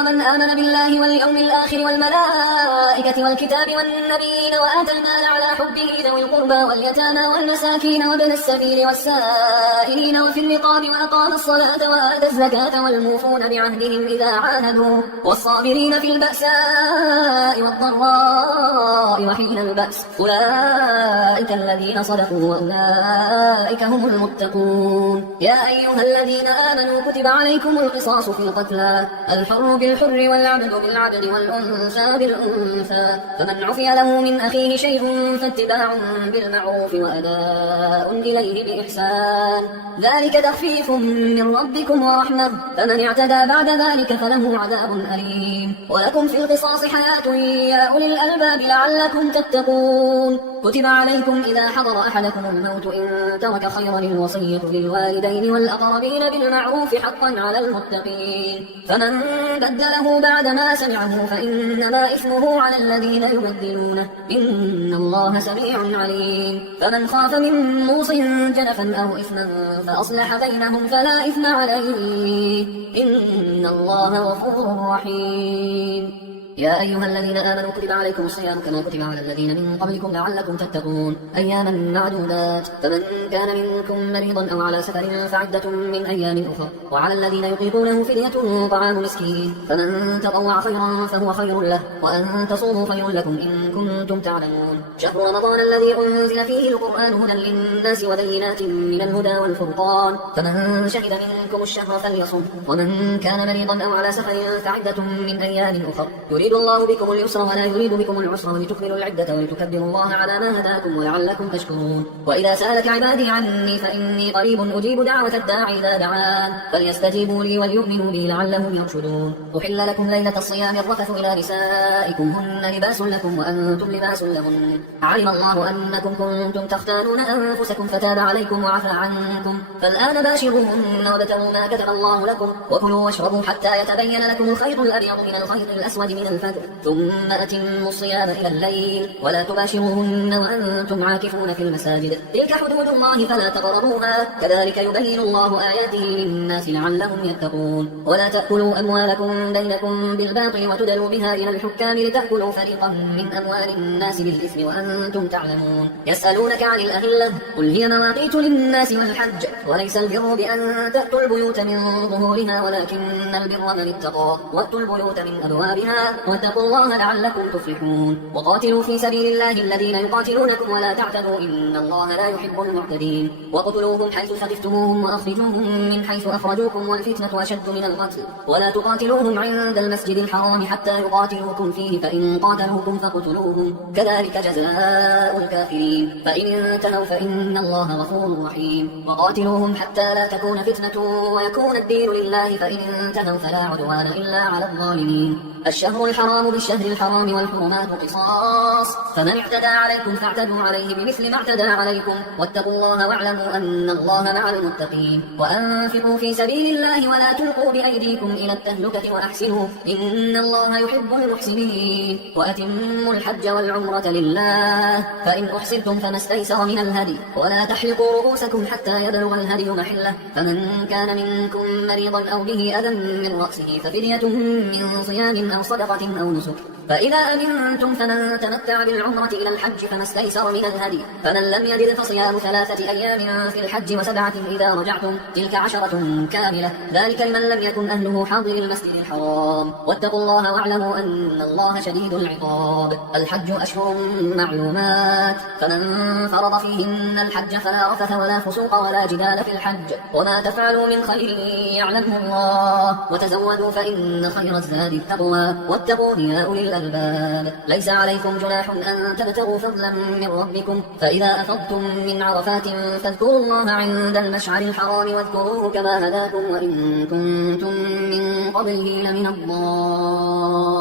من آمن بالله واليوم الآخر والملائكة والكتاب والنبيين وآتى المال على حبه ذوي القربى واليتامى والمساكين وابن السبيل والسائلين وفي الرقاب وأقام الصلاة وآتى الزكاة والموفون بعهدهم إذا عاهدوا والصابرين في البأساء والضراء وحين البأس أولئك الذين صدقوا وأولئك هم المتقون يا أيها الذين آمنوا كتب عليكم القصاص في القتلى الحر بالحر والعبد بالعبد والأنثى بالأنثى فمن عفي له من أخيه شيء فاتباع بالمعروف وأداء إليه بإحسان ذلك تخفيف من ربكم ورحمة فمن اعتدى بعد ذلك فله عذاب أليم ولكم في القصاص حياة يا أولي الألباب لعلكم تتقون كتب عليكم إذا حضر أحدكم الموت إن ترك خيرا الوصية للوالدين والأقربين بالمعروف حقا على المتقين فمن بدله بعد ما سمعه فإنما إثمه على الذين يبدلونه إن الله سميع عليم فمن خاف من موص جنفا أو إثما فأصلح بينهم فلا إثم عليه إن الله غفور رحيم يا أيها الذين آمنوا كتب عليكم الصيام كما كتب على الذين من قبلكم لعلكم تتقون أياما معدودات فمن كان منكم مريضا أو على سفر فعدة من أيام أخرى وعلى الذين يطيقونه فدية طعام مسكين فمن تطوع خيرا فهو خير له وأن تصوموا خير لكم إن كنتم تعلمون شهر رمضان الذي أنزل فيه القرآن هدى للناس وبينات من الهدى والفرقان فمن شهد منكم الشهر فليصم ومن كان مريضا أو على سفر فعدة من أيام أخرى يريد الله بكم اليسر ولا يريد بكم العسر ولتكملوا العدة ولتكبروا الله على ما هداكم ولعلكم تشكرون وإذا سألك عبادي عني فإني قريب أجيب دعوة الداعي إذا دعان فليستجيبوا لي وليؤمنوا بي لعلهم يرشدون أحل لكم ليلة الصيام الرفث إلى نسائكم هن لباس لكم وأنتم لباس لهن علم الله أنكم كنتم تختانون أنفسكم فتاب عليكم وعفى عنكم فالآن باشروهن وابتغوا ما كتب الله لكم وكلوا واشربوا حتى يتبين لكم الخيط الأبيض من الخيط الأسود من الفجر ثم أتموا الصيام إلى الليل ولا تباشروهن وأنتم عاكفون في المساجد تلك حدود الله فلا تقربوها كذلك يبين الله آياته للناس لعلهم يتقون ولا تأكلوا أموالكم بينكم بالباطل وتدلوا بها إلى الحكام لتأكلوا فريقا من أموال الناس بالإثم وأنتم تعلمون يسألونك عن الأهلة قل هي مواقيت للناس والحج وليس البر بأن تأتوا البيوت من ظهورها ولكن البر من اتقى وأتوا البيوت من أبوابها واتقوا الله لعلكم تفلحون وقاتلوا في سبيل الله الذين يقاتلونكم ولا تعتدوا إن الله لا يحب المعتدين وقتلوهم حيث ثقفتموهم وأخرجوهم من حيث أخرجوكم والفتنة أشد من القتل ولا تقاتلوهم عند المسجد الحرام حتى يقاتلوكم فيه فإن قاتلوكم فاقتلوهم كذلك جزاء الكافرين فإن انتهوا فإن الله غفور رحيم وقاتلوهم حتى لا تكون فتنة ويكون الدين لله فإن انتهوا فلا عدوان إلا على الظالمين الشهر الحرام بالشهر الحرام والحرمات قصاص، فمن اعتدى عليكم فاعتدوا عليه بمثل ما اعتدى عليكم، واتقوا الله واعلموا أن الله مع المتقين. وأنفقوا في سبيل الله ولا تلقوا بأيديكم إلى التهلكة وأحسنوا إن الله يحب المحسنين. وأتموا الحج والعمرة لله، فإن أحسنتم فما استيسر من الهدي، ولا تحلقوا رؤوسكم حتى يبلغ الهدي محله، فمن كان منكم مريضا أو به أذى من رأسه ففدية من صيام أو صدقة أو نسك. فإذا أمنتم فمن تمتع بالعمرة إلى الحج فما استيسر من الهدي، فمن لم يجد فصيام 3 أيام في الحج و7 إذا رجعتم، تلك 10 كاملة، ذلك لمن لم يكن أهله حاضر المسجد الحرام. واتقوا الله واعلموا أن الله شديد العقاب. الحج أشهر معلومات، فمن فرض فيهن الحج فلا رفث ولا فسوق ولا جدال في الحج، وما تفعلوا من خير يعلمه الله، وتزودوا فإن خير الزاد التقوى، واتقوا يا أولي الألباب. ليس عليكم جناح أن تبتغوا فضلا من ربكم، فإذا أفضتم من عرفات فاذكروا الله عند المشعر الحرام واذكروه كما هداكم وإن كنتم من قبله لمن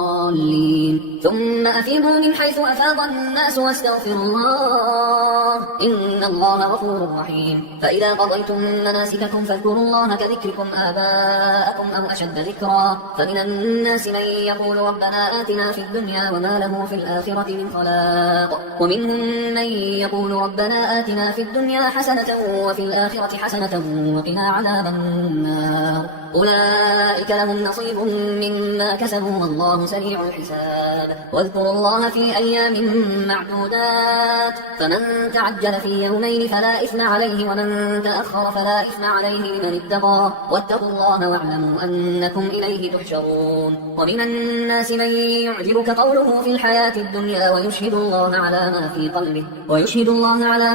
الضالين. ثم أفيضوا من حيث أفاض الناس واستغفروا الله إن الله غفور رحيم. فإذا قضيتم مناسككم فاذكروا الله كذكركم آباءكم أو أشد ذكرا. فمن الناس من يقول ربنا آتنا في الدنيا وما له في الآخرة من خلاق، ومنهم من يقول ربنا آتنا في الدنيا حسنة وفي الآخرة حسنة وقنا عذاب النار. أولئك لهم نصيب مما كسبوا والله سريع الحساب. واذكروا الله في أيام معدودات، فمن تعجل في يومين فلا إثم عليه ومن تأخر فلا إثم عليه لمن اتقى. واتقوا الله واعلموا أنكم إليه تحشرون. ومن الناس من يعجبك قوله في الحياة الدنيا ويشهد الله على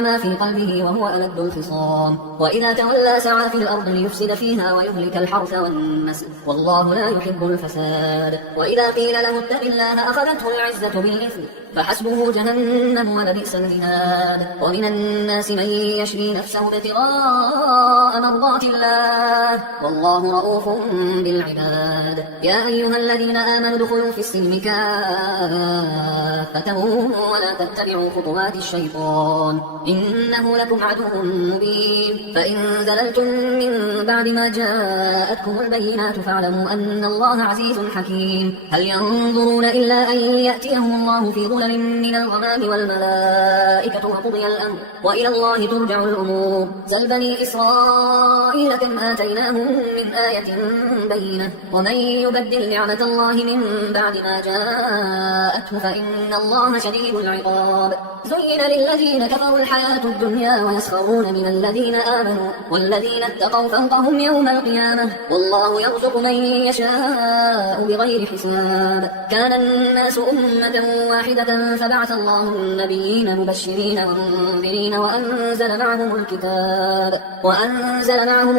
ما في قلبه وهو ألد الخصام. وإذا تولى سعى في الأرض ليفسد فيها ويهلك الحرث والنسل والله لا يحب الفساد. وإذا قيل له اتق الله أخذته العزة بالإثم فحسبه جهنم ولبئس المهاد. ومن الناس من يشري نفسه ابتغاء مرضات الله والله رؤوف بالعباد. يا أيها الذين آمنوا ادخلوا في السلم كافة ولا تتبعوا خطوات الشيطان إنه لكم عدو مبين. فإن زللتم من بعد ما جاءتكم البينات فاعلموا أن الله عزيز حكيم. هل ينظرون إلا أن يأتيهم الله في ظلل من الغمام والملائكة وقضي الأمر وإلى الله ترجع الأمور. سل بني إسرائيل كم آتيناهم من آية بينة ومن يبدل نعمة الله من بعد ما جاءته فإن الله شديد العقاب. زين للذين كفروا الحياة الدنيا ويسخرون من الذين آمنوا والذين اتقوا فوقهم يوم القيامة والله يرزق من يشاء بغير حساب. كان الناس أمة واحدة فبعث الله النبيين مبشرين ومنذرين وأنزل معهم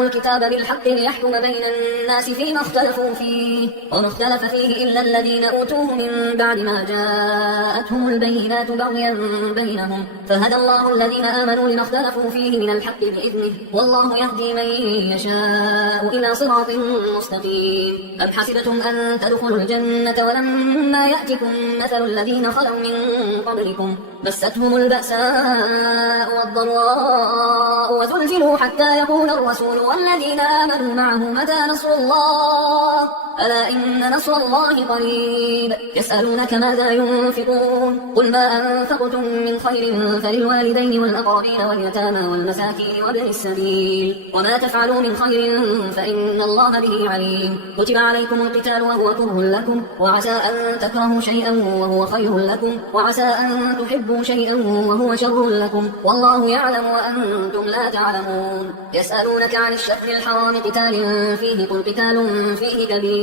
الكتاب بالحق ليحكم بين الناس فيما اختلفوا فيه وما اختلف فيه إلا الذين أوتوه من بعد ما جاءتهم البينات بغيا بينهم فهدى الله الذين آمنوا لما اختلفوا فيه من الحق بإذنه والله يهدي من يشاء إلى صراط مستقيم. أم حسبتم أن تدخلوا الجنة ولما يأتكم مثل الذين خلوا من قبلكم مستهم البأساء والضراء وزلزلوا حتى يقول الرسول والذين آمنوا معه متى نصر الله ألا إن نصر الله قريب. يسألونك ماذا ينفقون قل ما أنفقتم من خير فللوالدين والأقربين واليتامى والمساكين وابن السبيل وما تفعلوا من خير فإن الله به عليم. كتب عليكم القتال وهو كره لكم وعسى أن تكرهوا شيئا وهو خير لكم وعسى أن تحبوا شيئا وهو شر لكم والله يعلم وأنتم لا تعلمون. يسألونك عن الشهر الحرام قتال فيه قل قتال فيه كبير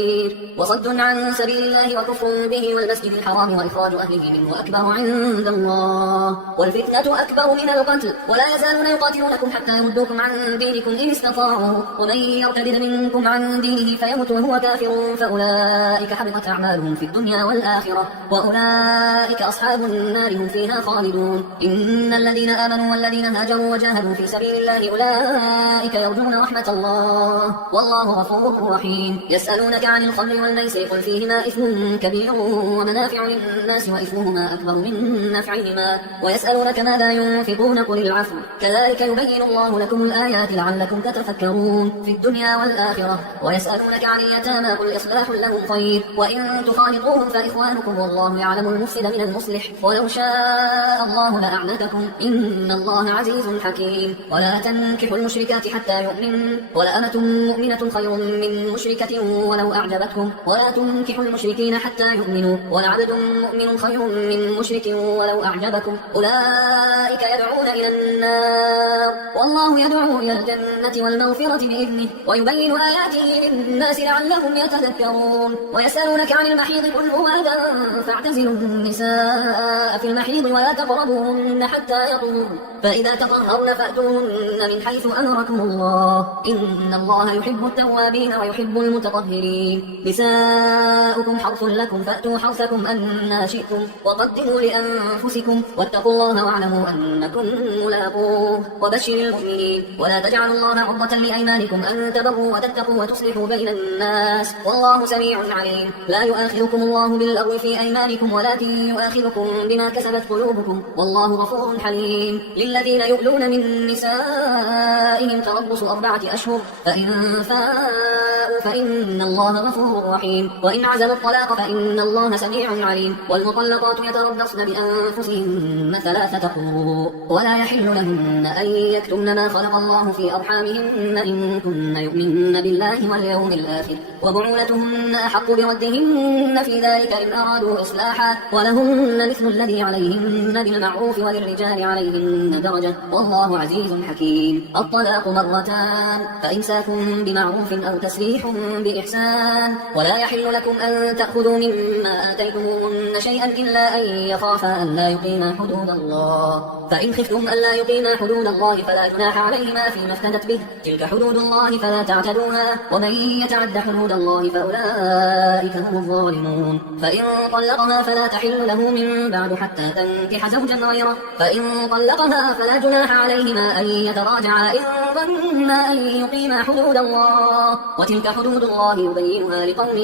وصد عن سبيل الله وكفر به والمسجد الحرام وإخراج أهله منه أكبر عند الله والفتنة أكبر من القتل ولا يزالون يقاتلونكم حتى يردوكم عن دينكم إن استطاعوا ومن يرتد منكم عن دينه فيمت وهو كافر فأولئك حبطت أعمالهم في الدنيا والآخرة وأولئك أصحاب النار هم فيها خالدون. إن الذين آمنوا والذين هاجروا وجاهدوا في سبيل الله أولئك يرجون رحمة الله والله غفور رحيم. يسألونك عن عن الخمر والميسر قل فيهما إثم كبير ومنافع للناس وإثمهما أكبر من نفعهما ويسألونك ماذا ينفقون قل العفو كذلك يبين الله لكم الآيات لعلكم تتفكرون في الدنيا والآخرة ويسألونك عن اليتامى قل إصلاح لهم خير وإن تخالطوهم فإخوانكم والله يعلم المفسد من المصلح ولو شاء الله لأعنتكم إن الله عزيز حكيم ولا تنكحوا المشركات حتى يؤمن ولأمة مؤمنة خير من مشركة ولو أعجبتكم ولا تنكحوا المشركين حتى يؤمنوا ولعبد مؤمن خير من مشرك ولو أعجبكم أولئك يدعون إلى النار والله يدعو إلى الجنة والمغفرة بإذنه ويبين آياته للناس لعلهم يتذكرون ويسألونك عن المحيض قل هو أذى فاعتزلوا النساء في المحيض ولا تقربوهن حتى يطهرن فإذا تطهرن فأتوهن من حيث أمركم الله إن الله يحب التوابين ويحب المتطهرين نساؤكم حرث لكم فأتوا حرثكم أنا شئتم وقدموا لأنفسكم واتقوا الله واعلموا أنكم ملاقوه وبشر المؤمنين ولا تجعلوا الله عرضة لأيمانكم أن تبروا وتتقوا وتصلحوا بين الناس والله سميع عليم لا يؤاخذكم الله باللغو في أيمانكم ولكن يؤاخذكم بما كسبت قلوبكم والله غفور حليم للذين يؤلون من نسائهم تربص 4 أشهر فإن فاءوا فإن الله غفور رحيم وإن عزموا الطلاق فإن الله سميع عليم والمطلقات يتربصن بأنفسهن 3 قروء ولا يحل لهن أن يكتمن ما خلق الله في أرحامهن إن كن يؤمن بالله واليوم الآخر وبعولتهن أحق بردهن في ذلك إن أرادوا إصلاحا ولهن مثل الذي عليهن بالمعروف وللرجال عليهن درجة والله عزيز حكيم الطلاق 2 مرتان فإمساكم بمعروف أو تسريح بإحسان ولا يحل لكم أن تأخذوا مما آتيتموهن شيئا إلا أن يخافا ألا يقيما حدود الله فإن خفتم ألا يقيما حدود الله فلا جناح عليهما فيما افتدت به تلك حدود الله فلا تعتدوها ومن يتعد حدود الله فأولئك هم الظالمون فإن طلقها فلا تحل له من بعد حتى تنكح زوجا غيره فإن طلقها فلا جناح عليهما أن يتراجعا إن ظنا أن يقيما حدود الله وتلك حدود الله يبينها لقوم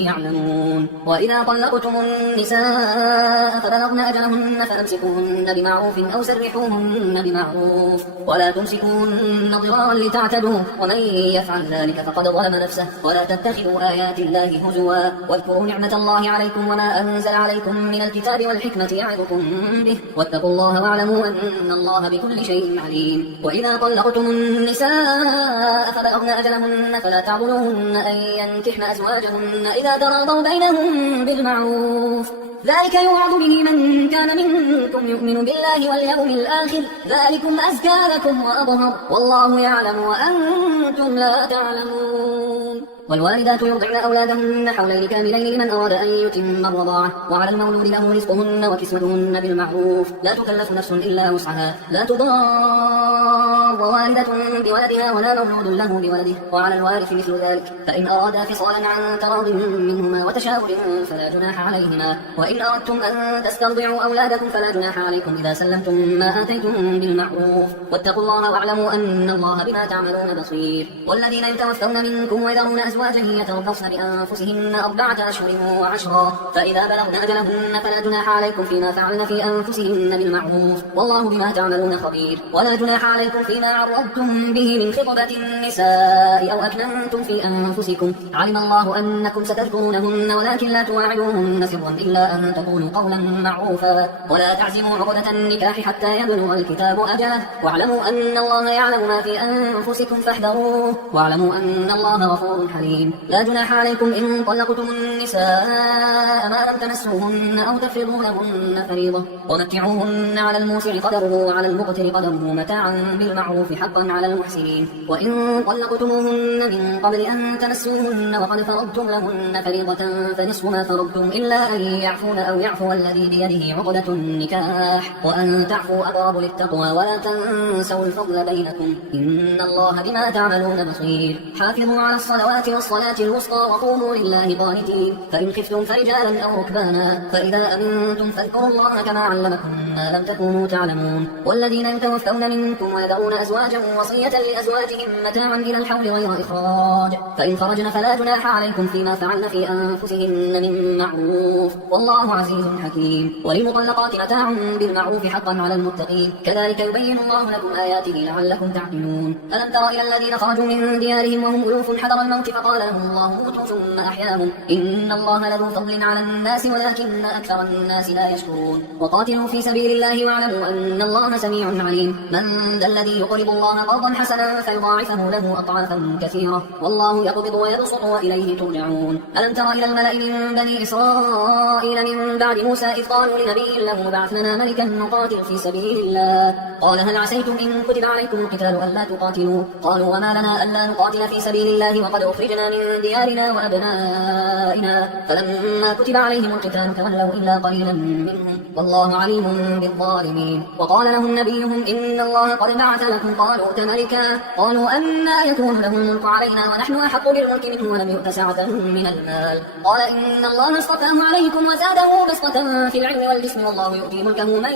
يعلمون وإذا طلقتم النساء فبلغن أجلهن فأمسكوهن بمعروف أو سرحوهن بمعروف ولا تمسكوهن ضرارا لتعتدوا ومن يفعل ذلك فقد ظلم نفسه ولا تتخذوا آيات الله هزوا واذكروا نعمة الله عليكم وما أنزل عليكم من الكتاب والحكمة يعظكم به واتقوا الله واعلموا أن الله بكل شيء عليم وإذا طلقتم النساء فبلغن أجلهن فلا تعضلوهن أن ينكحن أزواجهن إذا تراضوا بينهم بالمعروف ذلك يوعظ به من كان منكم يؤمن بالله واليوم الآخر ذلكم أزكى لكم وأطهر والله يعلم وأنتم لا تعلمون والوالدات يرضعن أولادهن حولين كاملين لمن أراد أن يتم الرضاعة وعلى المولود له رزقهن وكسوتهن بالمعروف لا تكلف نفس إلا وسعها لا تضار والدة بولدها ولا مولود له بولده وعلى الوارث مثل ذلك فإن أرادا فصالا عن تراض منهما وتشاور فلا جناح عليهما وإن أردتم أن تسترضعوا أولادكم فلا جناح عليكم إذا سلمتم ما آتيتم بالمعروف واتقوا الله واعلموا أن الله بما تعملون بصير والذين يتوفون منكم ويذرون أزواجا يتربصن بأنفسهن 4 أشهر و10 فإذا بلغن أجلهن فلا جناح عليكم فيما فعلن في أنفسهن بالمعروف والله بما تعملون خبير ولا جناح عليكم فيما عرضتم به من خطبة النساء أو أكننتم في أنفسكم علم الله أنكم ستذكرونهن ولكن لا تواعدوهن سرا إلا أن تقولوا قولا معروفا ولا تعزموا عقدة النكاح حتى يبلغ الكتاب أجله واعلموا أن الله يعلم ما في أنفسكم فاحذروه واعلموا أن الله غفور حليم لا جناح عليكم إن طلقتم النساء ما لم تمسوهن أو تفرضوا لهن فريضة ومتعوهن على الموسع قدره وعلى المقتر قدره متاعا بالمعروف حقا على المحسنين وإن طلقتموهن من قبل أن تمسوهن وقد فرضتم لهن فريضة فنصف ما فرضتم إلا أن يعفون أو يعفو الذي بيده عقدة النكاح وأن تعفوا أقرب للتقوى ولا تنسوا الفضل بينكم إن الله بما تعملون بصير حافظوا على الصلوات والصلاة الوسطى وقوموا لله قانتين. فإن خفتم فرجالا أو ركبانا فإذا أمنتم فاذكروا الله كما علمكم ما لم تكونوا تعلمون. والذين يتوفون منكم ويذرون أزواجا وصية لأزواجهم متاعا إلى الحول غير إخراج، فإن خرجن فلا جناح عليكم فيما فعلن في أنفسهن من معروف والله عزيز حكيم. وللمطلقات متاع بالمعروف حقا على المتقين، كذلك يبين الله لكم آياته لعلكم تعقلون. ألم تر إلى الذين خرجوا من ديارهم وهم ألوف حذر الموت فقال لهم الله موتوا ثم أحياهم إن الله لذو فضل على الناس ولكن أكثر الناس لا يشكرون. وقاتلوا في سبيل الله واعلموا أن الله سميع عليم. من ذا الذي يقرض الله قرضا حسنا فيضاعفه له أضعافا كثيرة والله يقبض ويبسط وإليه ترجعون. ألم تر إلى الملأ من بني إسرائيل من بعد موسى إذ قالوا لنبي له ابعث لنا ملكا نقاتل في سبيل الله قال هل عسيتم إن كتب عليكم القتال ألا تقاتلوا قالوا وما لنا ألا نقاتل في سبيل الله وقد أخرجنا من ديارنا وأبنائنا فلما كتب عليهم القتال تولوا إلا قليلا منهم والله عليم بالظالمين. وقال لهم نبيهم إن الله قد بعث لكم طالوت ملكا قالوا أنى يكون له الملك علينا ونحن أحق بالملك منه ولم يؤت سعة من المال قال إن الله اصطفاه عليكم وزاده بسطة في العلم والجسم والله يؤتي ملكه من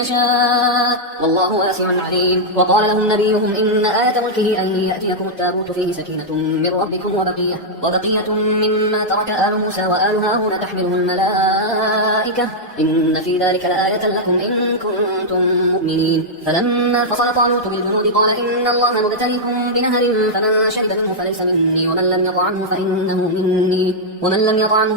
يشاء والله واسع عليم. وقال لهم نبيهم إن آية ملكه أن يأتيكم التابوت فيه سكينة من ربكم وبقية مما ترك آل موسى وآل هارون تحمله الملائكة إن في ذلك لآية لكم إن كنتم مؤمنين. فلما فصل طالوت بالجنود قال إن الله مبتليكم بنهر فمن شرب منه فليس مني ومن لم يطعمه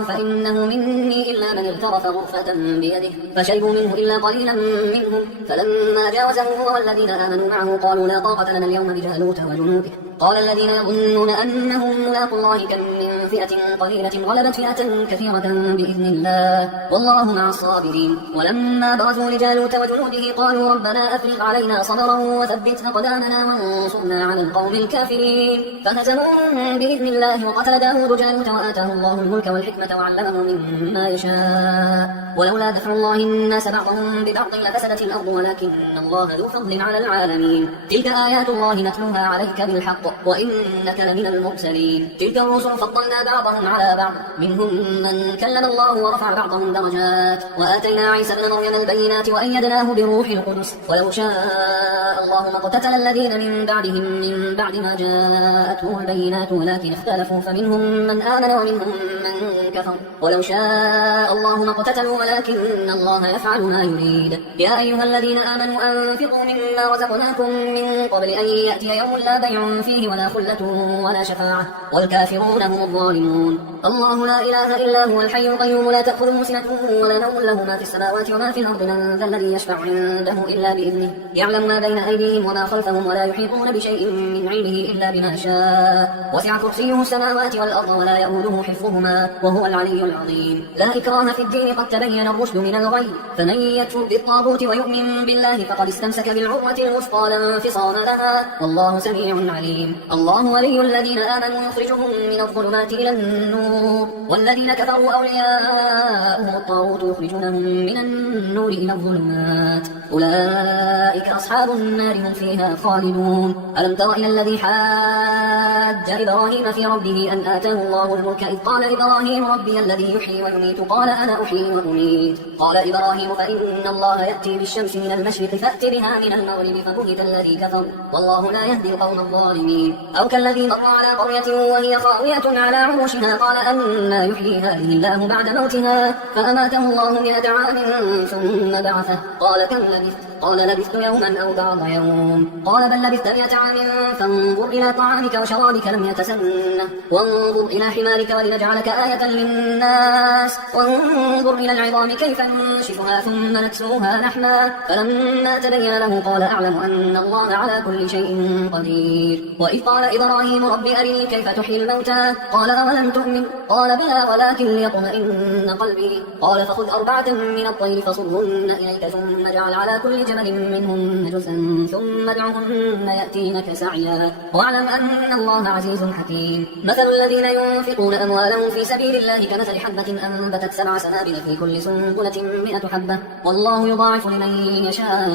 فإنه مني إلا من اغترف غرفة بيده فشربوا منه إلا قليلا منهم. فلما جاوزه هو والذين آمنوا معه قالوا لا طاقة لنا اليوم بجالوت وجنوده قال الذين يظنون أنهم ملاقوا الله كم من فئة قليلة غلبت فئة كثيرة بإذن الله والله مع الصابرين. ولما برزوا لجالوت وجنوده قالوا ربنا أفرغ علينا صبرا وثبت أقدامنا وانصرنا على القوم الكافرين فهزموهم بإذن الله. وقتل داود جالوت وآتاه الله الملك والحكمة وعلمه مما يشاء ولولا دفع الله الناس بعضهم ببعض لفسدت الأرض ولكن الله ذو فضل على العالمين. تلك آيات الله نتلوها عليك بالحق وإنك لمن المرسلين. تلك الرسل فضلنا بعضهم على بعض منهم من كلم الله ورفع بعضهم درجات وآتينا عيسى ابن مريم البينات وأيدناه بروح القدس ولو شاء الله ما اقتتل الذين من بعدهم من بعد ما جاءتهم البينات ولكن اختلفوا فمنهم من آمن ومنهم من كفر ولو شاء الله ما اقتتلوا ولكن الله يفعل ما يريد. يا أيها الذين آمنوا أنفقوا مما رزقناكم من قبل أن يأتي يوم لا بيع فيه ولا خلة ولا شفاعة والكافرون هم الظالمون. الله لا إله إلا هو الحي القيوم لا تأخذه سنة ولا نوم له ما في السماوات وما في الأرض من ذا الذي يشفع عنده إلا بإذنه يعلم ما بين أيديهم وما خلفهم ولا يحيطون بشيء من علمه إلا بما شاء وسع كرسيه السماوات والأرض ولا يؤوده حفظهما وهو العلي العظيم. لا إكراه في الدين قد تبين الرشد من الغي فمن يكفر بالطاغوت ويؤمن بالله فقد استمسك بالعروة الوثقى لا انفصام لها والله سميع عليم. الله ولي الذين آمنوا يخرجهم من الظلمات إلى النور والذين كفروا أولياؤهم الطاغوت يخرجونهم من النور إلى الظلمات أولئك أصحاب النار هم فيها خالدون. ألم تر إلى الذي حاج إبراهيم في ربه أن آتاه الله الملك إذ قال إبراهيم ربي الذي يحيي ويميت قال أنا أحيي وأميت قال إبراهيم فإن الله يأتي بالشمس من المشرق فأت بها من المغرب فبهت الذي كفر والله لا يهدي القوم الظالمين. أو كالذي مر على قرية وهي خاوية على عروشها قال أنى يحيي هذه الله بعد موتها فأماته الله 100 عام ثم بعثه قال كم لبثت قال لبثت يوما أو بعض يوم قال بل لبثت 100 عام فانظر إلى طعامك وشرابك لم يتسنه وانظر إلى حمارك ولنجعلك آية للناس وانظر إلى العظام كيف ننشفها ثم نكسوها لحما فلما تبين له قال أعلم أن الله على كل شيء قدير. وإذ قال إبراهيم رب أرني كيف تحيي الموتى قال أولم تؤمن قال بلى ولكن ليطمئن قلبي قال فخذ 4 من الطير فصرهن إليك ثم اجعل على كل جبل منهن جزءا ثم ادعهن يأتينك سعيا واعلم أن الله عزيز حكيم. مثل الذين ينفقون أموالهم في سبيل الله كمثل حبة أنبتت 7 سنابل في كل سنبلة 100 حبة والله يضاعف لمن يشاء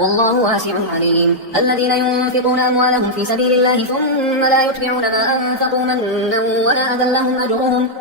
والله واسع عليم. الذين ينفقون أموالهم في سبيل الله ثم لا يتبعون ما أنفقوا منا ولا أذى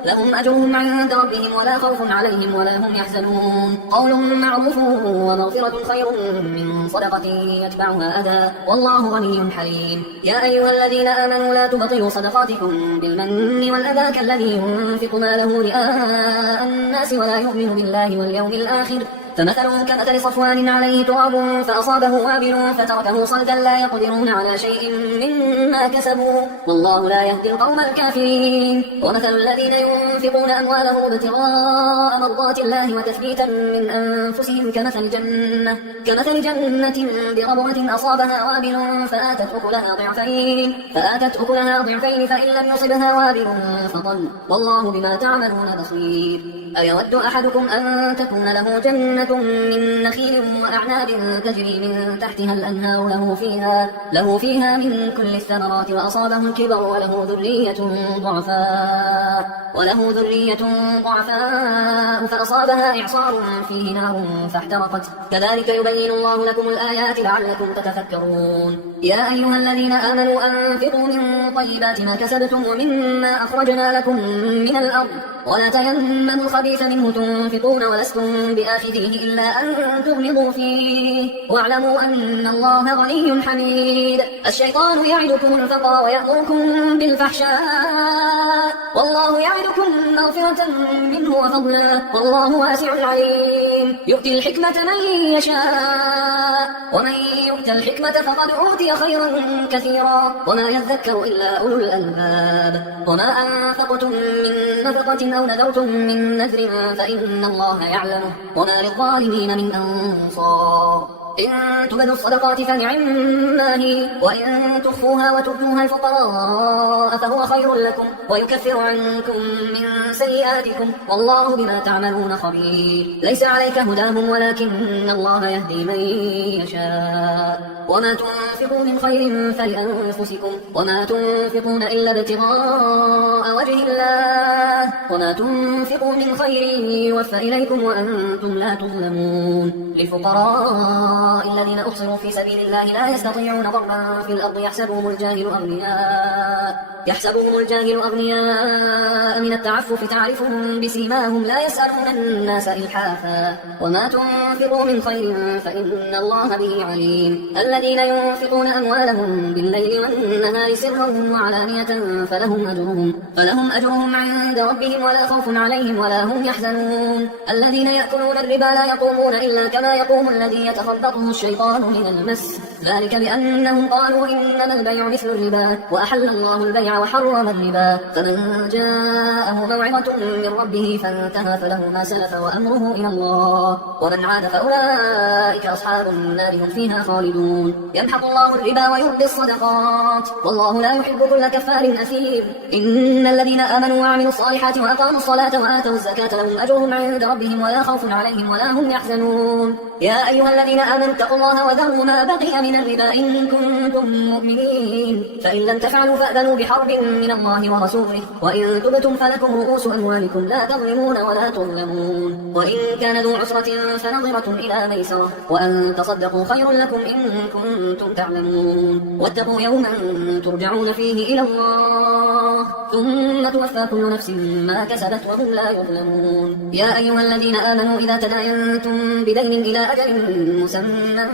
لهم أجرهم عند ربهم ولا خوف عليهم ولا هم يحزنون. قول معروف ومغفرة خير من صدقة يتبعها أذى والله غني حليم. يا أيها الذين آمنوا لا تبطلوا صدقاتكم بالمن والأذى كالذي ينفق ماله رئاء الناس ولا يؤمن بالله واليوم الآخر فمثله كمثل صفوان عليه تراب فأصابه وابل فتركه صلدا لا يقدرون على شيء مما كسبوا والله لا يهدي القوم الكافرين. ومثل الذين ينفقون أموالهم ابتغاء مرضات الله وتثبيتا من أنفسهم كمثل جنة بربوة أصابها وابل فآتت أكلها ضعفين فإن لم يصبها وابل فطل والله بما تعملون بصير. أيود أحدكم أن تكون له جنة من نخيل وأعناب تجري من تحتها الأنهار له فيها من كل الثمرات وأصابه الكبر وله ذرية ضعفاء فأصابها إعصار فيه نار فاحترقت كذلك يبين الله لكم الآيات لعلكم تتفكرون. يا أيها الذين آمنوا أنفقوا من طيبات ما كسبتم ومما أخرجنا لكم من الأرض ولا تيمموا الخبيث منه تنفقون ولستم بآخذيه إلا أن تغمضوا فيه واعلموا أن الله غني حميد. الشيطان يعدكم الفقر ويأمركم بالفحشاء والله يعدكم مغفرة منه وفضلا والله واسع عليم. يؤتي الحكمة من يشاء ومن يؤت الحكمة فقد أوتي خيرا كثيرا وما يذكر إلا أولو الألباب. وما أنفقتم من نفقة أو نذرتم من نذر فإن الله يعلمه وما للظالمين من أنصار. إن تبدوا الصدقات فنعما هي وإن تخفوها وتؤتوها الفقراء فهو خير لكم ويكفر عنكم من سيئاتكم والله بما تعملون خبير. ليس عليك هداهم ولكن الله يهدي من يشاء. وما تنفقوا من خير فلأنفسكم وما تنفقون إلا ابتغاء وجه الله وما تنفقوا من خير يوفى إليكم وأنتم لا تظلمون. للفقراء الذين أحصروا في سبيل الله لا يستطيعون ضربا في الأرض يحسبهم الجاهل أغنياء من التعفف تعرفهم بسيماهم لا يسألون الناس إلحافا وما تنفقوا من خير فإن الله به عليم. الذين ينفقون أموالهم بالليل والنهار سرا وعلانية فلهم أجرهم عند ربهم ولا خوف عليهم ولا هم يحزنون. الذين يأكلون الربا لا يقومون إلا كما يقوم الذي يتخبطه الشيطان من المس ذلك بأنهم قالوا إنما البيع مثل الربا وأحل الله البيع وحرم الربا. فمن جاءه موعظة من ربه فانتهى فله ما سلف وأمره إلى الله ومن عاد فأولئك أصحاب النار هم فيها خالدون. يمحق الله الربا ويربي الصدقات والله لا يحب كل كفار أثيم. إن الذين آمنوا وعملوا الصالحات وأقاموا الصلاة وآتوا الزكاة لهم أجرهم عند ربهم ولا خوف عليهم ولا هم يحزنون. يا أيها الذين آمنوا اتقوا الله وذروا ما بقي من الربا إن كنتم مؤمنين فإن لم تفعلوا فأذنوا بحرب من الله ورسوله وإن تبتم فلكم رؤوس أموالكم لا تظلمون ولا تظلمون. وإن كان ذو عسرة فنظرة إلى ميسرة وأن تصدقوا خير لكم إن كنتم تعلمون. واتقوا يوما ترجعون فيه إلى الله ثم توفى كل نفس ما كسبت وهم لا يظلمون. يا أيها الذين آمنوا إذا تداينتم بدين إلى أجل مسمى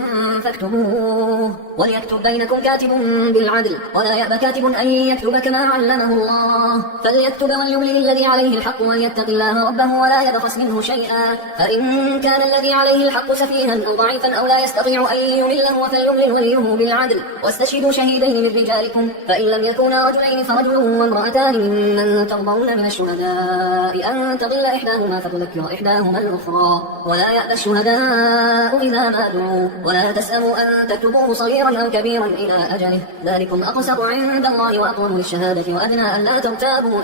فاكتبوه وليكتب بينكم كاتب بالعدل ولا يأبى كاتب أن يكتب كما علمه الله فليكتب وليملل الذي عليه الحق وليتق الله ربه ولا يبخس منه شيئا فإن كان الذي عليه الحق سفيها أو ضعيفا أو لا يستطيع أن يمله فليملل وليه بالعدل واستشهدوا شهيدين من رجالكم فإن لم يكونا رجلين فرجل وامرأتان اثنان ممن ترضون من الشهداء أن تضل إحداهما فتذكر إحداهما الأخرى ولا يأبى الشهداء إذا ما دعوا ولا تسأموا أن تكتبوه صغيرا أو كبيرا إلى أجله ذلكم أقسط عند الله وأقوم للشهادة وأدنى أن لا ترتابوا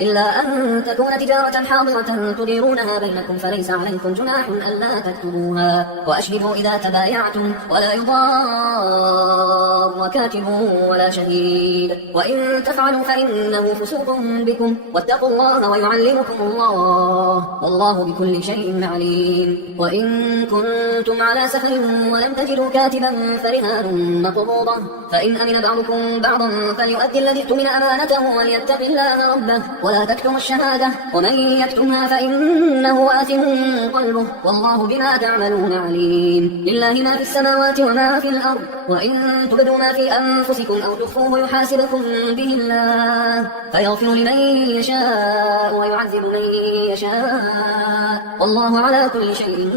إلا أن تكون تجارة حاضرة تديرونها بينكم فليس عليكم جناح ألا تكتبوها وأشهدوا إذا تبايعتم ولا يضار كاتب ولا شهيد وإن تفعلوا فإنه فسوق بكم واتقوا الله ويعلمكم الله والله بكل شيء عليم وإن كنتم على سفر ولم تجدوا كاتبا فرهان مقبوضة فإن أمن بعضكم بعضا فليؤدي الذي اؤتمن أمانته وليتق الله ربه ولا تكتموا الشهادة ومن يكتمها فإنه آثم قلبه والله بما تعملون عليم لله ما في السماوات وما في الأرض وإن تبدوا ما في أنفسكم أو تخفوه يحاسبكم به الله فيغفر لمن يشاء ويعذب من يشاء والله على كل شيء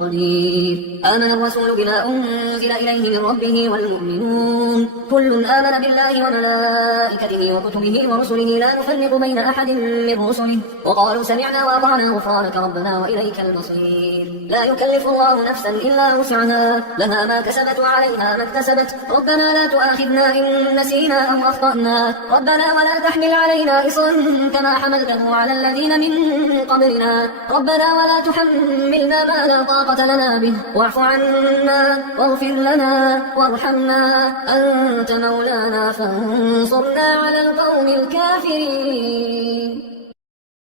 قدير آمن الرسول بما أنزل إليه من ربه والمؤمنون كل آمن بالله وملائكته وكتبه ورسله لا نفرق بين أحد من رسله وقالوا سمعنا وأطعنا غفرانك ربنا وإليك المصير لا يكلف الله نفسا إلا وسعها لها ما كسبت وعليها ما اكتسبت ربنا لا تؤاخذنا إن نسينا أو أخطأنا ربنا ولا تحمل علينا إصرا كما حملته على الذين من قبلنا ربنا ولا تحملنا ما لا طاقة لنا به واعف عنا واغفر لنا وارحمنا أنت مولانا فانصرنا على القوم الكافرين